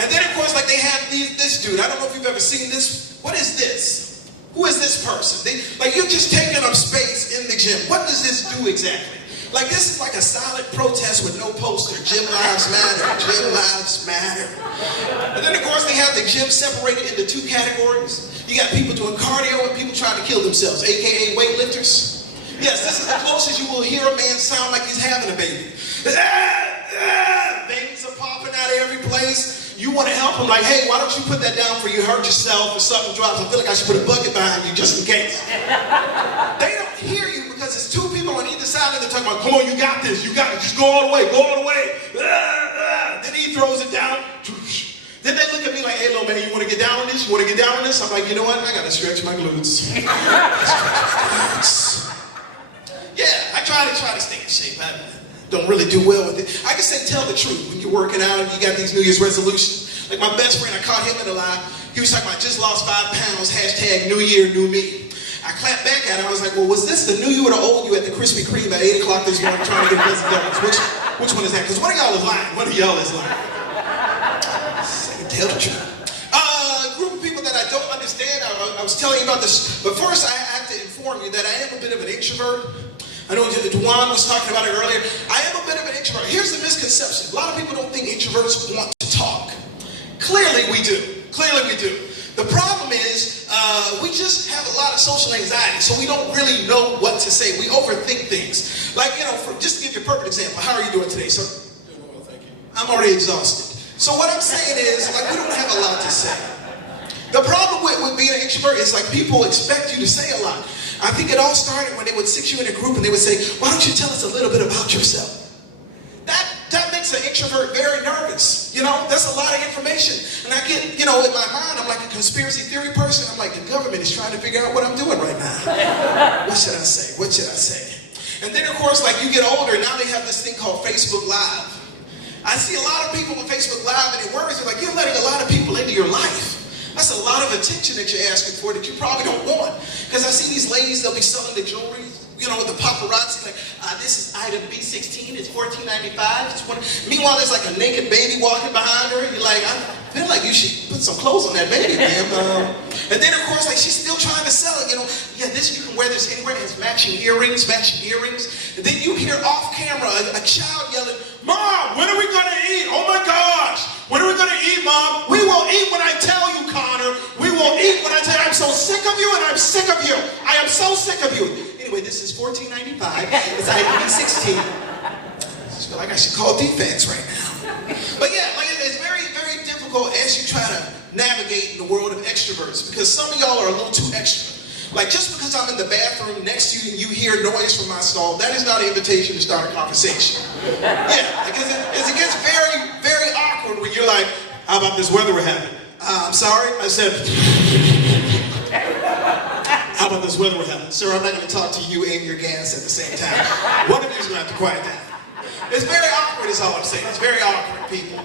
And then of course, like they have this dude. I don't know if you've ever seen this. What is this? Who is this person? Like you're just taking up space in the gym. What does this do exactly? Like this is like a silent protest with no poster. Gym lives matter. Gym lives matter. And then of course they have the gym separated into 2 categories. You got people doing cardio and people trying to kill themselves, aka weightlifters. Yes, this is the closest you will hear a man sound like he's having a baby. Veins are popping out of every place. You want to help him, like, hey, why don't you put that down for you hurt yourself or something drops? I feel like I should put a bucket behind you just in case. They don't hear you because it's 2 people on either side and they're talking about, come on, you got this, just go all the way, go all the way. Then he throws it down. Then they look at me like, hey, little man, you want to get down on this? You want to get down on this? I'm like, you know what? I got to stretch my glutes. Yeah, I try to stay in shape. I don't really do well with it. I can say tell the truth when you're working out and you got these New Year's resolutions. Like my best friend, I caught him in a lie. He was talking about just lost 5 pounds, hashtag New Year, New Me. I clapped back at him. I was like, well, was this the new you or the old you at the Krispy Kreme at 8 o'clock this morning trying to get a dozen donuts? Which one is that? Because one of y'all is lying. One of y'all is lying. I can tell the truth. A group of people that I don't understand. I was telling you about this. But first, I have to inform you that I am a bit of an introvert. I know Dwan was talking about it earlier. I am a bit of an introvert. Here's the misconception. A lot of people don't think introverts want to talk. Clearly we do. Clearly we do. The problem is we just have a lot of social anxiety, so we don't really know what to say. We overthink things. Like, you know, just to give you a perfect example, how are you doing today, sir? Doing well, thank you. I'm already exhausted. So what I'm saying is, like, we don't have a lot to say. The problem with being an introvert is, like, people expect you to say a lot. I think it all started when they would sit you in a group and they would say, why don't you tell us a little bit about yourself? That makes an introvert very nervous. You know, that's a lot of information. And I get, you know, in my mind, I'm like a conspiracy theory person. I'm like, the government is trying to figure out what I'm doing right now. What should I say? What should I say? And then, of course, like you get older, now they have this thing called Facebook Live. I see a lot of people on Facebook Live and it worries me, like you're letting a lot of people into your life. That's a lot of attention that you're asking for that you probably don't want. Because I see these ladies, they'll be selling the jewelry, you know, with the paparazzi, like, this is item B16, it's $14.95. Meanwhile, there's like a naked baby walking behind her, and you're like, I feel like you should put some clothes on that baby, man. And then, of course, like, she's still trying to sell it, you know. Yeah, this, you can wear this anywhere, it has matching earrings. And then you hear off camera a child yelling, Mom, when are we going to eat? Oh my gosh, when are we going to eat, Mom? We will eat when I tell you, Connor. We will eat when I tell you. I'm so sick of you and I'm sick of you. I am so sick of you. Anyway, this is $14.95. It's item B16. I just feel like I should call defense right now. But yeah, like it's very, very difficult as you try to navigate in the world of extroverts because some of y'all are a little too extra. Like just because I'm in the bathroom next to you and you hear noise from my stall, that is not an invitation to start a conversation. Yeah, because it gets very, very awkward when you're like, how about this weather we're having? I'm sorry, I said, how about this weather we're having. Sir, I'm not going to talk to you and your gas at the same time. One of you is going to have to quiet down. It's very awkward is all I'm saying. It's very awkward, people.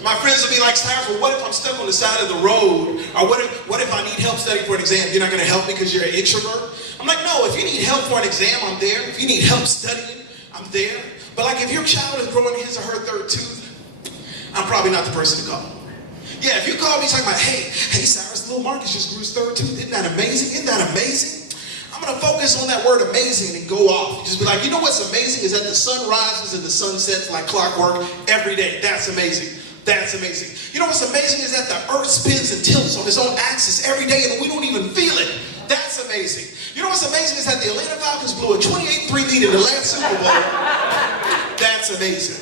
My friends will be like, Cyrus, well, what if I'm stuck on the side of the road? Or what if I need help studying for an exam? You're not going to help me because you're an introvert? I'm like, no, if you need help for an exam, I'm there. If you need help studying, I'm there. But like if your child is growing his or her third tooth, I'm probably not the person to call. Yeah, if you call me talking about, hey Cyrus, little Marcus just grew his third tooth. Isn't that amazing? Isn't that amazing? I'm going to focus on that word amazing and go off. Just be like, you know what's amazing is that the sun rises and the sun sets like clockwork every day. That's amazing. That's amazing. You know what's amazing is that the earth spins and tilts on its own axis every day and we don't even feel it. That's amazing. You know what's amazing is that the Atlanta Falcons blew a 28-3 lead in the last Super Bowl. That's amazing.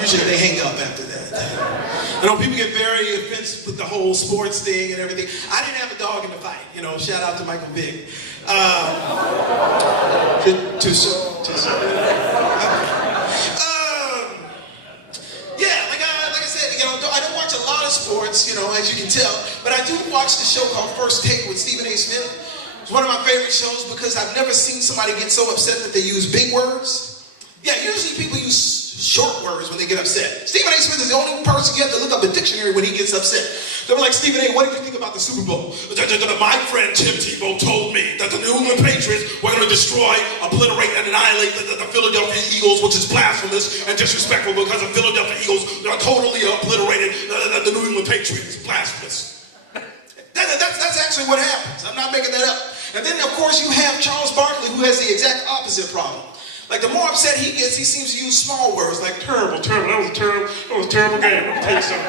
Usually they hang up after that. I know people get very offensive with the whole sports thing and everything. I didn't have a dog in the fight. You know, shout out to Michael Vick. Too soon. Too soon. I don't watch a lot of sports, you know, as you can tell, but I do watch the show called First Take with Stephen A. Smith. It's one of my favorite shows because I've never seen somebody get so upset that they use big words. Yeah, usually people use short words when they get upset. Stephen A. Smith is the only person you have to look up a dictionary when he gets upset. They were like, Stephen A., what did you think about the Super Bowl? My friend Tim Tebow told me that the New England Patriots were going to destroy, obliterate, and annihilate the Philadelphia Eagles, which is blasphemous and disrespectful because the Philadelphia Eagles are totally obliterated the New England Patriots. Blasphemous. That's actually what happens. I'm not making that up. And then, of course, you have Charles Barkley, who has the exact opposite problem. Like, the more upset he gets, he seems to use small words like terrible, that was a terrible game. Let me tell you something.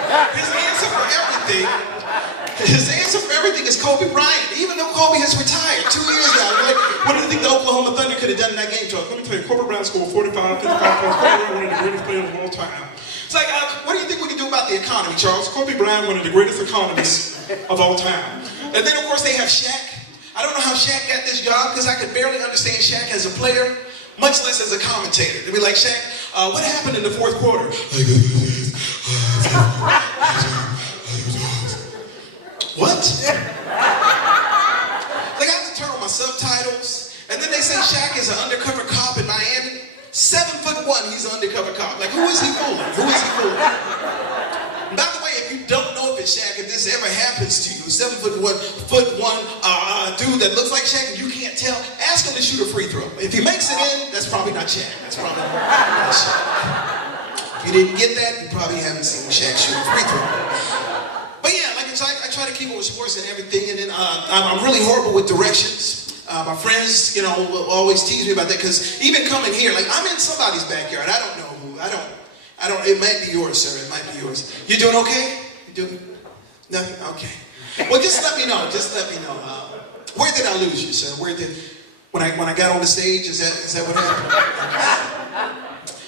His answer for everything is Kobe Bryant, even though Kobe has retired 2 years now. Like, what do you think the Oklahoma Thunder could have done in that game, Charles? Let me tell you, Kobe Bryant scored 45, 55 points. Kobe Bryant, one of the greatest players of all time. It's like, what do you think we can do about the economy, Charles? Kobe Bryant, one of the greatest economists of all time. And then, of course, they have Shaq. I don't know how Shaq got this job because I could barely understand Shaq as a player, much less as a commentator. They'd be like, Shaq, what happened in the fourth quarter? What? Like, I have to turn on my subtitles, and then they say Shaq is an undercover cop in Miami. 7'1", he's an undercover cop. Like, who is he fooling? Who is he fooling? And by the way, if you don't know if it's Shaq, if this ever happens to you, 7'1" dude that looks like Shaq, and you can't tell, ask him to shoot a free throw. If he makes it in, that's probably not Shaq. That's probably not Shaq. If you didn't get that, you probably haven't seen Shaq shoot a free throw. But yeah, like I try to keep up with sports and everything, and then I'm really horrible with directions. My friends, you know, will always tease me about that because even coming here, like I'm in somebody's backyard. I don't know who. I don't. It might be yours, sir. It might be yours. You doing okay? You doing nothing? Okay. Well, just let me know. Just let me know. Where did I lose you, sir? When I got on the stage? Is that what happened?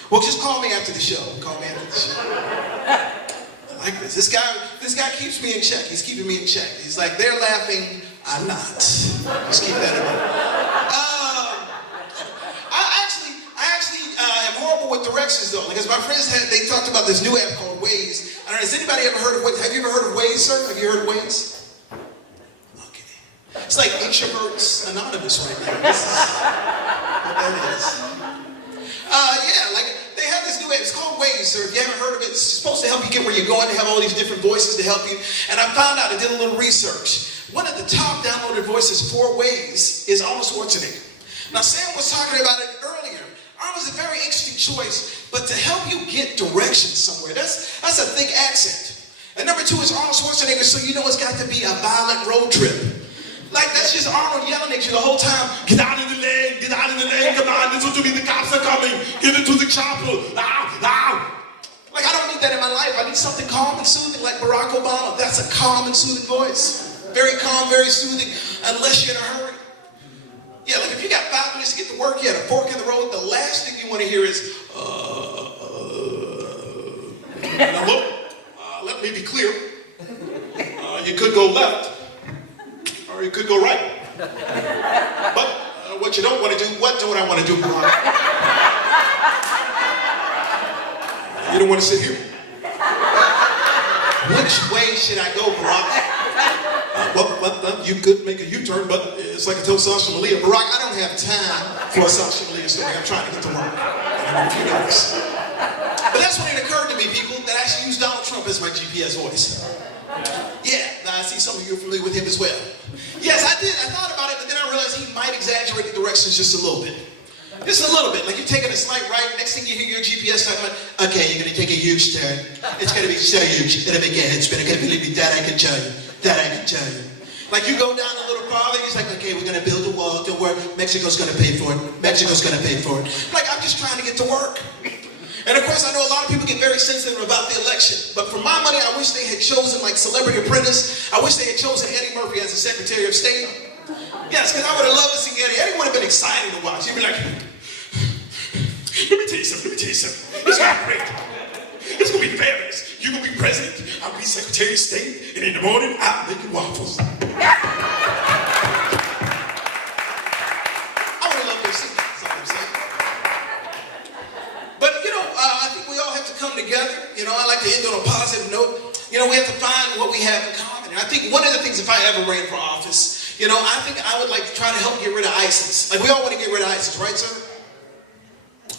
Well, just call me after the show. Call me after the show. I like this. This guy keeps me in check. He's keeping me in check. He's like, they're laughing, I'm not. Just keep that in mind. I actually am horrible with directions though. Because my friends they talked about this new app called Waze. I don't know, has anybody ever heard of Waze? Have you ever heard of Waze, sir? Have you heard of Waze? Okay. It's like Introverts Anonymous right now. This is what that is. Yeah, like they have this new app. It's called Waze, sir. If you haven't heard of it, it's supposed to help you get where you're going. They have all these different voices to help you. And I found out, I did a little research. One of the top downloaded voices for Waze is Arnold Schwarzenegger. Now, Sam was talking about it earlier. Arnold's a very interesting choice, but to help you get directions somewhere, that's a thick accent. And number two is Arnold Schwarzenegger, so you know it's got to be a violent road trip. Like, that's just Arnold yelling at you the whole time. Get out of the lane, come on, listen to me, the cops are coming, get into the chopper, Like, I don't need that in my life. I need something calm and soothing like Barack Obama. That's a calm and soothing voice. Very calm, very soothing, unless you're in a hurry. Yeah, like if you got 5 minutes to get to work, you had a fork in the road, the last thing you want to hear is, Now look, let me be clear. You could go left, or you could go right. But what you don't want to do, what don't I want to do, Barack? You don't want to sit here. Which way should I go, Barack? you could make a U-turn, but it's like I told Sasha Malia, Barack, I don't have time for a Sasha Malia story. I'm trying to get to work in a few days. But that's when it occurred to me, people, that I should use Donald Trump as my GPS voice. Yeah, now I see some of you are familiar with him as well. Yes, I did. I thought about it, but then I realized he might exaggerate the directions just a little bit. Just a little bit. Like you're taking a slight right, next thing you hear your GPS talking about, okay, you're going to take a huge turn. It's going to be so huge, it'll make your head spin. I can't believe me, that I can tell you. That I can tell you. Like you go down a little farther, he's like, okay, we're going to build a wall. Don't worry, Mexico's going to pay for it. Mexico's going to pay for it. Like, I'm just trying to get to work. And of course, I know a lot of people get very sensitive about the election. But for my money, I wish they had chosen like Celebrity Apprentice. I wish they had chosen Eddie Murphy as the Secretary of State. Yes, because I would have loved to see Eddie. Eddie would have been exciting to watch. He'd be like, let me tell you something, It's going to be great. It's going to be fabulous. You're going to be president, I'll be Secretary of State, and in the morning, I'm making waffles. I would have loved to see that, that's all I'm saying. But, I think we all have to come together. I like to end on a positive note. We have to find what we have in common. And I think one of the things, if I ever ran for office, I think I would like to try to help get rid of ISIS. Like, we all want to get rid of ISIS, right, sir?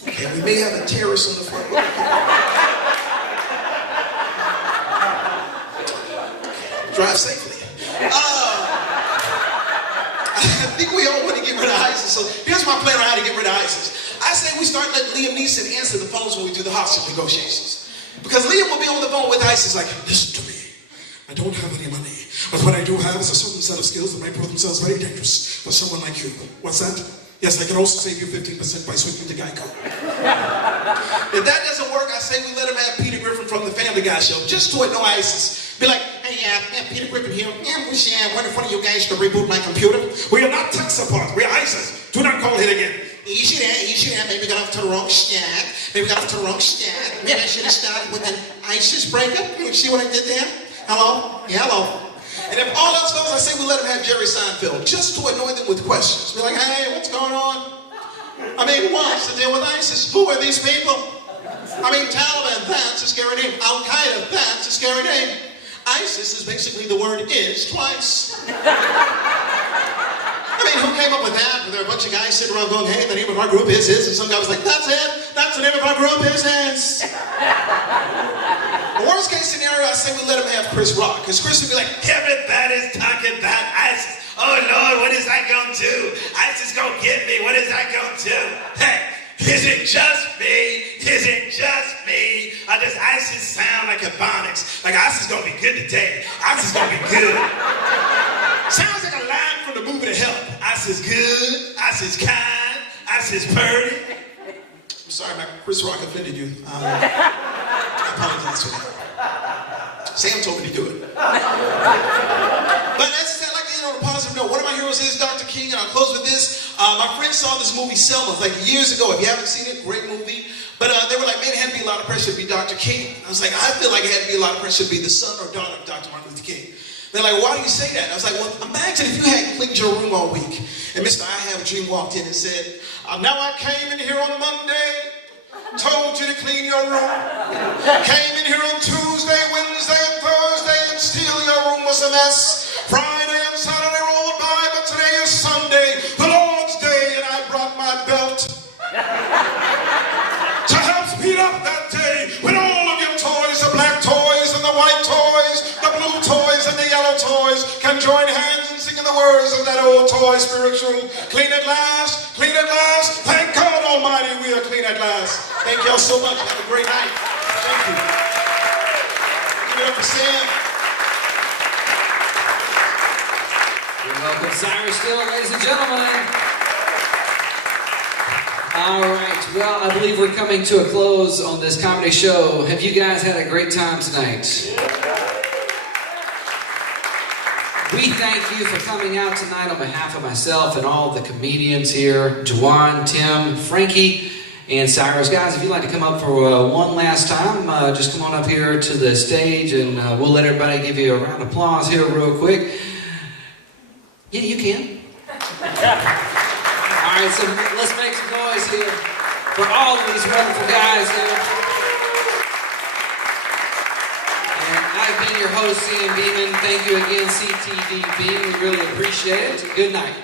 Okay, we may have a terrorist on the front. Drive safely. I think we all want to get rid of ISIS. So here's my plan on how to get rid of ISIS. I say we start letting Liam Neeson answer the phones when we do the hostage negotiations. Because Liam will be on the phone with ISIS like, listen to me. I don't have any money. But what I do have is a certain set of skills that may prove themselves very dangerous for someone like you. What's that? Yes, I can also save you 15% by switching to Geico. If that doesn't work, I say we let him have Peter Griffin from the Family Guy show, just to annoy ISIS. Be like, hey, Peter Griffin here. I wish one of you guys to reboot my computer. We are not tech support. We are ISIS. Do not call it again. Easy there. Maybe got off to the wrong stack. Maybe I should have started with an ISIS breakup. You see what I did there? Hello? Yeah, hello. And if all else fails, I say we let him have Jerry Seinfeld, just to annoy them with questions. Be like, hey, what's going on? Who wants to deal with ISIS? Who are these people? Taliban, that's a scary name. Al-Qaeda, that's a scary name. ISIS is basically the word is twice. Who came up with that? Were there a bunch of guys sitting around going, hey, the name of our group is this, and some guy was like, that's it, that's the name of our group is this. The worst case scenario, I say we let him have Chris Rock, because Chris would be like, everybody's talking about ISIS. Oh Lord, what is that gonna do? ISIS gonna get me, what is that gonna do? Hey, is it just me? Is it just me? Or does ISIS sound like Ebonics? Like ISIS gonna be good today. ISIS gonna be good. Sounds like a line from the movie The Help. ISIS good, ISIS kind, ISIS purdy. I'm sorry, Chris Rock offended you. I apologize for that. Sam told me to do it. But as I said, I'd like to end on a positive note. One of my heroes is Dr. King, and I'll close with this. My friends saw this movie Selma like years ago. If you haven't seen it, great movie. But they were like, man, it had to be a lot of pressure to be Dr. King. I was like, I feel like it had to be a lot of pressure to be the son or daughter of Dr. Martin Luther King. They're like, why do you say that? I was like, well, imagine if you had cleaned your room all week, and Mr. I Have a Dream walked in and said, now I came in here on Monday, told you to clean your room, came in here on Tuesday, Wednesday, and Thursday, and still your room was a mess. Friday and Saturday rolled by, but today is Sunday, the Lord's day, and I brought my belt to help speed up that day when all of your toys, the black toys and the white toys, the blue toys and the yellow toys, can join hands in singing the words of that old toy spiritual. Clean at last, clean at last. Thank God Almighty, we are clean at last. Thank y'all so much. Have a great night. Thank you. Give it up for Sam. You're welcome, Cyrus Steele, ladies and gentlemen. All right, well, I believe we're coming to a close on this comedy show. Have you guys had a great time tonight? We thank you for coming out tonight on behalf of myself and all the comedians here, Juwan, Tim, Frankie, and Cyrus. Guys, if you'd like to come up for one last time, just come on up here to the stage, and we'll let everybody give you a round of applause here real quick. Yeah, you can. All right, so let's make some noise here for all of these wonderful guys here. And I've been been your host, Sam Beeman. Thank you again, CTV Beam. We really appreciate it. Good night.